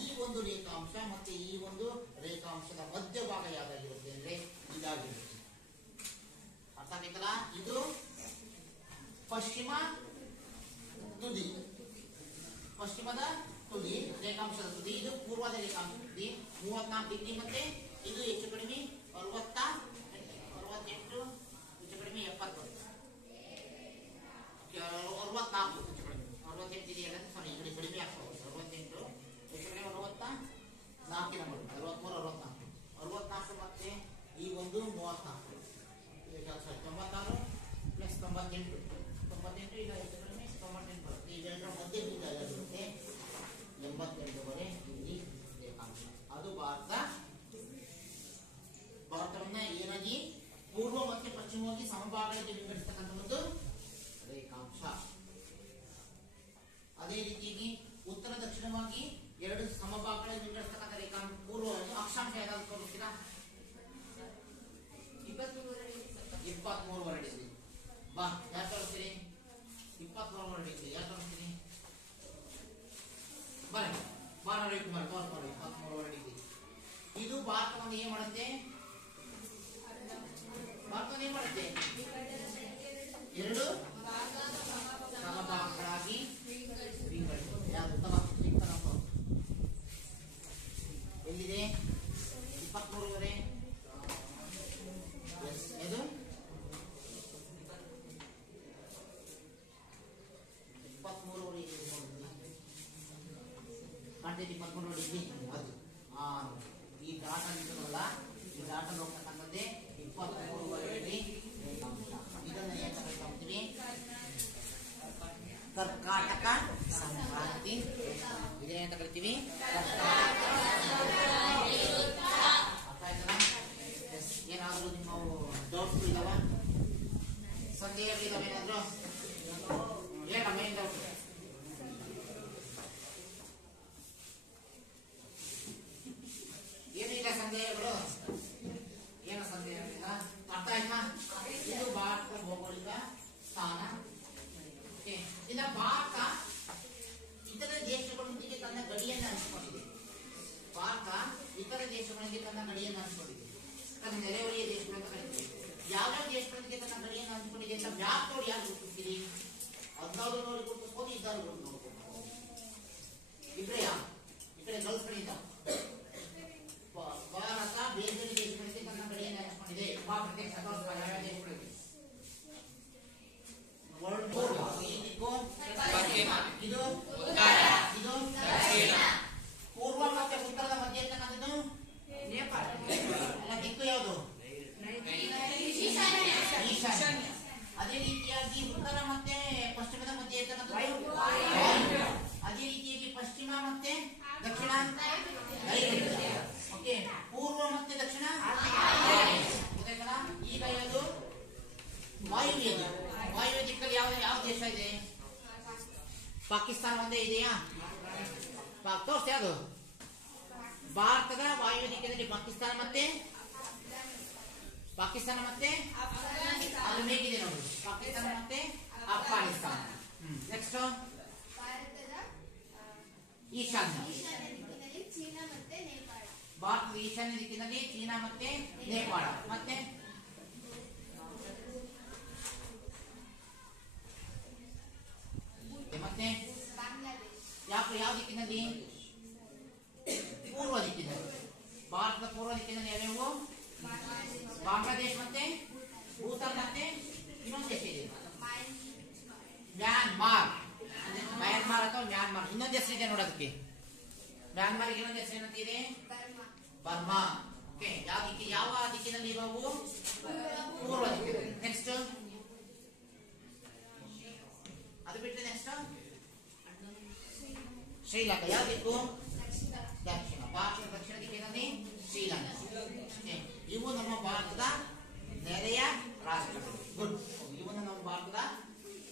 ತುದಿ, ರೇಖಾಂಶದ ತುದಿ, ಇದು ಪೂರ್ವದ ರೇಖಾಂಶದ ತುದಿ 34 ಡಿಗ್ರಿ, ಮತ್ತೆ ಇದು ಹೆಚ್ಚು ಕಡಿಮೆ 68 ಹೆಚ್ಚು ಕಡಿಮೆ 70 64 ಹೆಚ್ಚು ಕಡಿಮೆ 68 ಇದೆಯಲ್ಲ, ಸಾರಿ ಈ ಕಡೆ ಕಡಿಮೆ ಆಗ್ತದೆ 68 ಹೆಚ್ಚು ಕಡಿಮೆ 64 ನಂಬರ್ 63 64 ಮತ್ತೆ ಈ ಒಂದು 34 96 ಪ್ಲಸ್ 98 ಈಗ ಹೆಚ್ಚು ಕಡಿಮೆ 98 ಬರುತ್ತೆ. ಇವೆರಡರ ಮಧ್ಯೆ ಬರುತ್ತೆ 88ವರೆ ಇಲ್ಲಿ ರೇಖಾಂಶ. ಅದು ಭಾರತವನ್ನ ಏನಾಗಿ ಪೂರ್ವ ಮತ್ತು ಪಶ್ಚಿಮವಾಗಿ ಸಮಭಾಗಗಳಿಗೆ ವಿಂಗಡಿಸತಕ್ಕಂಥ ಒಂದು ರೇಖಾಂಶ. ಅದೇ ರೀತಿಯಾಗಿ ಉತ್ತರ ದಕ್ಷಿಣವಾಗಿ ಎರಡು ಸಮಭಾಗಗಳಲ್ಲಿ ವಿಂಗಡಿಸತಕ್ಕಂಥ ರೇಖಾಂಶ ಪೂರ್ವ ಅಕ್ಷಾಂಶ ಯಾವ್ದಾದ್ರು ತೋರಿಸ್ತೀರಾ? 23 ಡಿಗ್ರಿ. ಬಾ ಯಾರು ತೋರಿಸ್ತೀರಿ? 23 ಡಿಗ್ರಿ ಯಾರು ತೋರಿಸ್ತೀರಿ? ಬನ್ನಿ ಬಾರ ರವಿಕುಮಾರ್ ತೋರಿಸ್ಕೊಳ್ಳಿ 23 ಡಿಗ್ರಿ. ಇದು ಭಾರತವನ್ನು ಏನ್ ಮಾಡುತ್ತೆ? ಭಾರತವನ್ನು ಏನ್ ಮಾಡುತ್ತೆ? ಎರಡು ಸಮಭಾಗಗಳಾಗಿ ವಿಂಗಡಿಸುತ್ತೆ. ಯಾವುದು ಎಲ್ಲಿದೆ? 23ವರೆ ಇದು 23ವರೆ ಕಾಣ್ತೈತಿ 23 ಡಿಗ್ರಿ. ಅದು ಈ ಡಾಟ ನಿಂತಲ್ಲ, ಈ ಡಾಟ ಹೋಗ್ತಕ್ಕಂಥದ್ದೇ 23ವರೆ ಡಿಗ್ರಿ ರೇಖಾಂಶ. ಇದನ್ನ ಏನ್ ಕರಿತೀವಿ? ಕರ್ಕಾಟಕ ಸಂಕ್ರಾಂತಿ. ಇದೇನಂತ ಕರಿತೀವಿ? ಏನಾದ್ರು ನಿಮ್ಮ ಡೌಟ್ಸ್ ಇದಾವ? ಸಂದೇಹಗಳಿದಾವೆ ಏನಾದ್ರು? ಹೇಳ ಮೇನ್ ಡೌಟ್. ಏನಿಲ್ಲ ಸಂದೇಹಗಳು? ಏನು ಸಂದೇಹಗಳಿಲ್ಲ? ಅರ್ಥ ಆಯ್ತಾ? ಇದು ಭಾರತದ ಭೌಗೋಳಿಕ ಸ್ಥಾನ. ಇನ್ನು ಭಾರತ ಇತರ ದೇಶಗಳೊಂದಿಗೆ ತನ್ನ ಗಡಿಯನ್ನು ಹಂಚಿಕೊಂಡಿದೆ. ಭಾರತ ಇತರ ದೇಶಗಳೊಂದಿಗೆ ತನ್ನ ಗಡಿಯನ್ನು ಹಂಚಿಕೊಂಡಿದೆ. ತನ್ನ ನೆರೆಹೊರೆಯ ದೇಶಗಳು ಅಂತ ಕರೀತೀವಿ. ಯಾವ್ಯಾವ ದೇಶಗಳೊಂದಿಗೆ ತನ್ನ ಗಡಿಯನ್ನು ಹಂಚಿಕೊಂಡಿದೆ ಅಂತ ಮ್ಯಾಪ್ ನೋಡಿ ಯಾರು ಗುರುತಿಸ್ತೀರಿ? 14 ನೋಡಿ ಗುರುತಿಸ್ಬೋದು, 16 ನೋಡ್ಬೋದು. ಇಬ್ರೆಯಾ ಈ ಕಡೆ ಗಲ್ಫ್ ಕಡೆಯಿಂದ ಭಾರತ ಬೇರೆ ಬೇರೆ ದೇಶಗಳಿಗೆ ತನ್ನ ಗಡಿಯನ್ನು ಹಂಚಿಕೊಂಡಿದೆ. ಪ್ರತ್ಯೇಕ ಯಾವ್ಯಾವ ದೇಶಗಳಿಗೆ? ವರ್ಲ್ಡ್ ಬೋರ್ಡ್ ಇದು ಪೂರ್ವ ಮತ್ತು ಉತ್ತರದ ಮಧ್ಯೆ ಇರ್ತಕ್ಕಂಥದ್ದು ನೇಪಾಳ. ಅಲ್ಲ, ದಿಕ್ಕು ಯಾವುದು? ಈಶಾನ್ಯ. ಅದೇ ರೀತಿಯಾಗಿ ಉತ್ತರ ಮತ್ತೆ ಪಶ್ಚಿಮದ ಮಧ್ಯೆ ಇರ್ತಕ್ಕಂಥದ್ದು. ಅದೇ ರೀತಿಯಾಗಿ ಪಶ್ಚಿಮ ಮತ್ತೆ ದಕ್ಷಿಣ. ಓಕೆ, ಪೂರ್ವ ಮತ್ತೆ ದಕ್ಷಿಣ. ಈಗ ಯಾವುದು? ವಾಯುವ್ಯ ದಿಕ್ಕಲ್ಲಿ ಯಾವ ದೇಶ ಇದೆ? ಪಾಕಿಸ್ತಾನ ಒಂದೇ ಇದೆಯಾ? ತೋರಿಸಿ ಯಾವುದು? ಭಾರತದ ವಾಯುವ್ಯ ದಿಕ್ಕಿನಲ್ಲಿ ಪಾಕಿಸ್ತಾನ ಮತ್ತೆ ಅದು ಹೇಗಿದೆ ನೋಡಿ, ಪಾಕಿಸ್ತಾನ ಮತ್ತೆ ಅಫ್ಘಾನಿಸ್ತಾನ. ನೆಕ್ಸ್ಟ್ ಈಶಾನ್ಯ. ಭಾರತದ ಈಶಾನ್ಯ ದಿಕ್ಕಿನಲ್ಲಿ ಚೀನಾ ಮತ್ತೆ ನೇಪಾಳ. ಮತ್ತೆ ಮತ್ತೆ ಯಾವ ದಿಕ್ಕಿನಲ್ಲಿ? ಪೂರ್ವ ದಿಕ್ಕಿನಲ್ಲಿ. ಭಾರತದ ಪೂರ್ವ ದಿಕ್ಕಿನಲ್ಲಿ ಯಾವ್ಯಾವು? ಬಾಂಗ್ಲಾದೇಶ ಮತ್ತೆ ಭೂತಾನ್ ಮತ್ತೆ ಇನ್ನೊಂದು ದೇಶ ಇದೆ ಮ್ಯಾನ್ಮಾರ್ ಅಥವಾ ಮ್ಯಾನ್ಮಾರ್. ಇನ್ನೊಂದು ಹೆಸರು ಇದೆ ನೋಡೋದಕ್ಕೆ. ಮ್ಯಾನ್ಮಾರ್ ಇನ್ನೊಂದು ಹೆಸರು ಏನಂತಿದೆ? ಬರ್ಮಾ. ಓಕೆ, ಯಾವ ದಿಕ್ಕಿನಲ್ಲಿ ಇರುವವು? ಪೂರ್ವ ದಿಕ್ಕಿನಲ್ಲಿ. ನೆಕ್ಸ್ಟ್ ಅದು ಬಿಟ್ಟರೆ ನೆಕ್ಸ್ಟ್ ಶ್ರೀಲಂಕಾ. ಯಾವ ದಿಕ್ಕು? ದಕ್ಷಿಣ. ಭಾರತದ ದಕ್ಷಿಣ ದಿಕ್ಕಿನಲ್ಲಿ ಶ್ರೀಲಂಕಾ. ಇವು ನಮ್ಮ ಭಾರತದ ನೆರೆಯ ರಾಷ್ಟ್ರಗಳು. ಗುಡ್. ಇವು ನಮ್ಮ ಭಾರತದ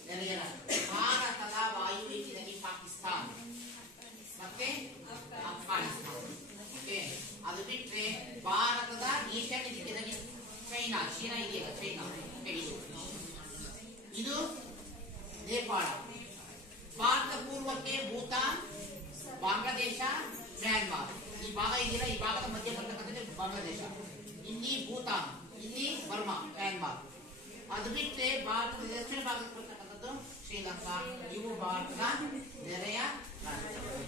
ನೆರೆಯ ರಾಷ್ಟ್ರ. ಭಾರತದ ವಾಯುವ್ಯ ದಿಕ್ಕಿನಲ್ಲಿ ಪಾಕಿಸ್ತಾನ ಮತ್ತೆ ಅಫ್ಘಾನಿಸ್ತಾನ. ಓಕೆ, ಅದು ಬಿಟ್ಟರೆ ಭಾರತದ ಈಶಾನ್ಯ ದಿಕ್ಕಿನಲ್ಲಿ ಚೈನಾ ಇದೆಯಲ್ಲ, ಚೈನಾ. ಇದು ನೇಪಾಳ. ಭಾರತ ಪೂರ್ವಕ್ಕೆ ಭೂತಾನ್, ಬಾಂಗ್ಲಾದೇಶ, ಮ್ಯಾನ್ಮಾರ್. ಈ ಭಾಗ ಇದೆಯಲ್ಲ, ಈ ಭಾಗದ ಮಧ್ಯ ಬರ್ತಕ್ಕಂಥದ್ದು ಬಾಂಗ್ಲಾದೇಶ. ಇಲ್ಲಿ ಭೂತಾನ್, ಇಲ್ಲಿ ಬರ್ಮಾ, ಮ್ಯಾನ್ಮಾರ್. ಅದು ಬಿಟ್ಟರೆ ಭಾರತದ ದಕ್ಷಿಣ ಭಾಗಕ್ಕೆ ಬರ್ತಕ್ಕಂಥದ್ದು ಶ್ರೀಲಂಕಾ. ಇವು ಭಾರತದ ನೆರೆಯ ರಾಷ್ಟ್ರಗಳು.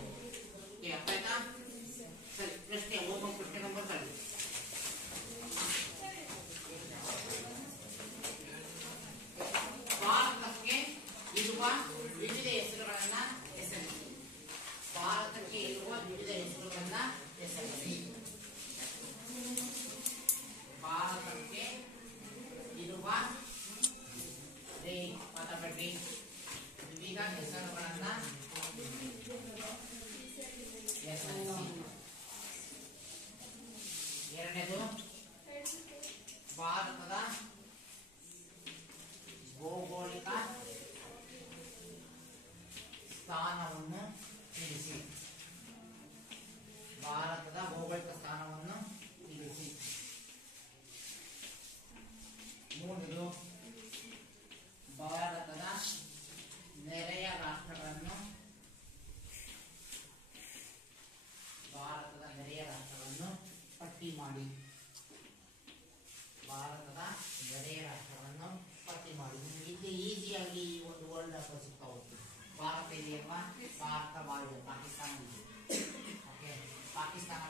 ವಿವಿಧ ಹೆಸರುಗಳನ್ನ ಹೆಸರಿಸಿ. ಭಾರತಕ್ಕೆ ಇರುವ ಪದಬಡ್ಡಿ ವಿವಿಧ ಹೆಸರುಗಳನ್ನ ಹೆಸರಿಸಿ. ಎರಡನೇದು ಭಾರತದ ಭೌಗೋಳಿಕ ಸ್ಥಾನವನ್ನು ತಿಳಿಸಿ. ಭಾರತದ ಭೌಗೋಳಿಕ ಸ್ಥಾನವನ್ನು ತಿಳಿಸಿ. ಮೂರನೇದು ಭಾರತದ ನೆರೆಯ ರಾಷ್ಟ್ರಗಳನ್ನು ಪಟ್ಟಿ ಮಾಡಿ. ಭಾರತದ ನೆರೆಯ ರಾಷ್ಟ್ರವನ್ನು ಪಟ್ಟಿ ಮಾಡಿ. ಇಲ್ಲಿ ಈಸಿಯಾಗಿ ಈ ಒಂದು ವರ್ಲ್ಡ್ ಅಪ್ಪ ಸಿಗ್ತಾ ಹೋಗ್ತದೆ. ಭಾರತ ಇದೆಯಲ್ವಾ, ಭಾರತ ಬಾಯಿದೆ, ಪಾಕಿಸ್ತಾನ ಇದೆ. ಓಕೆ, ಪಾಕಿಸ್ತಾನ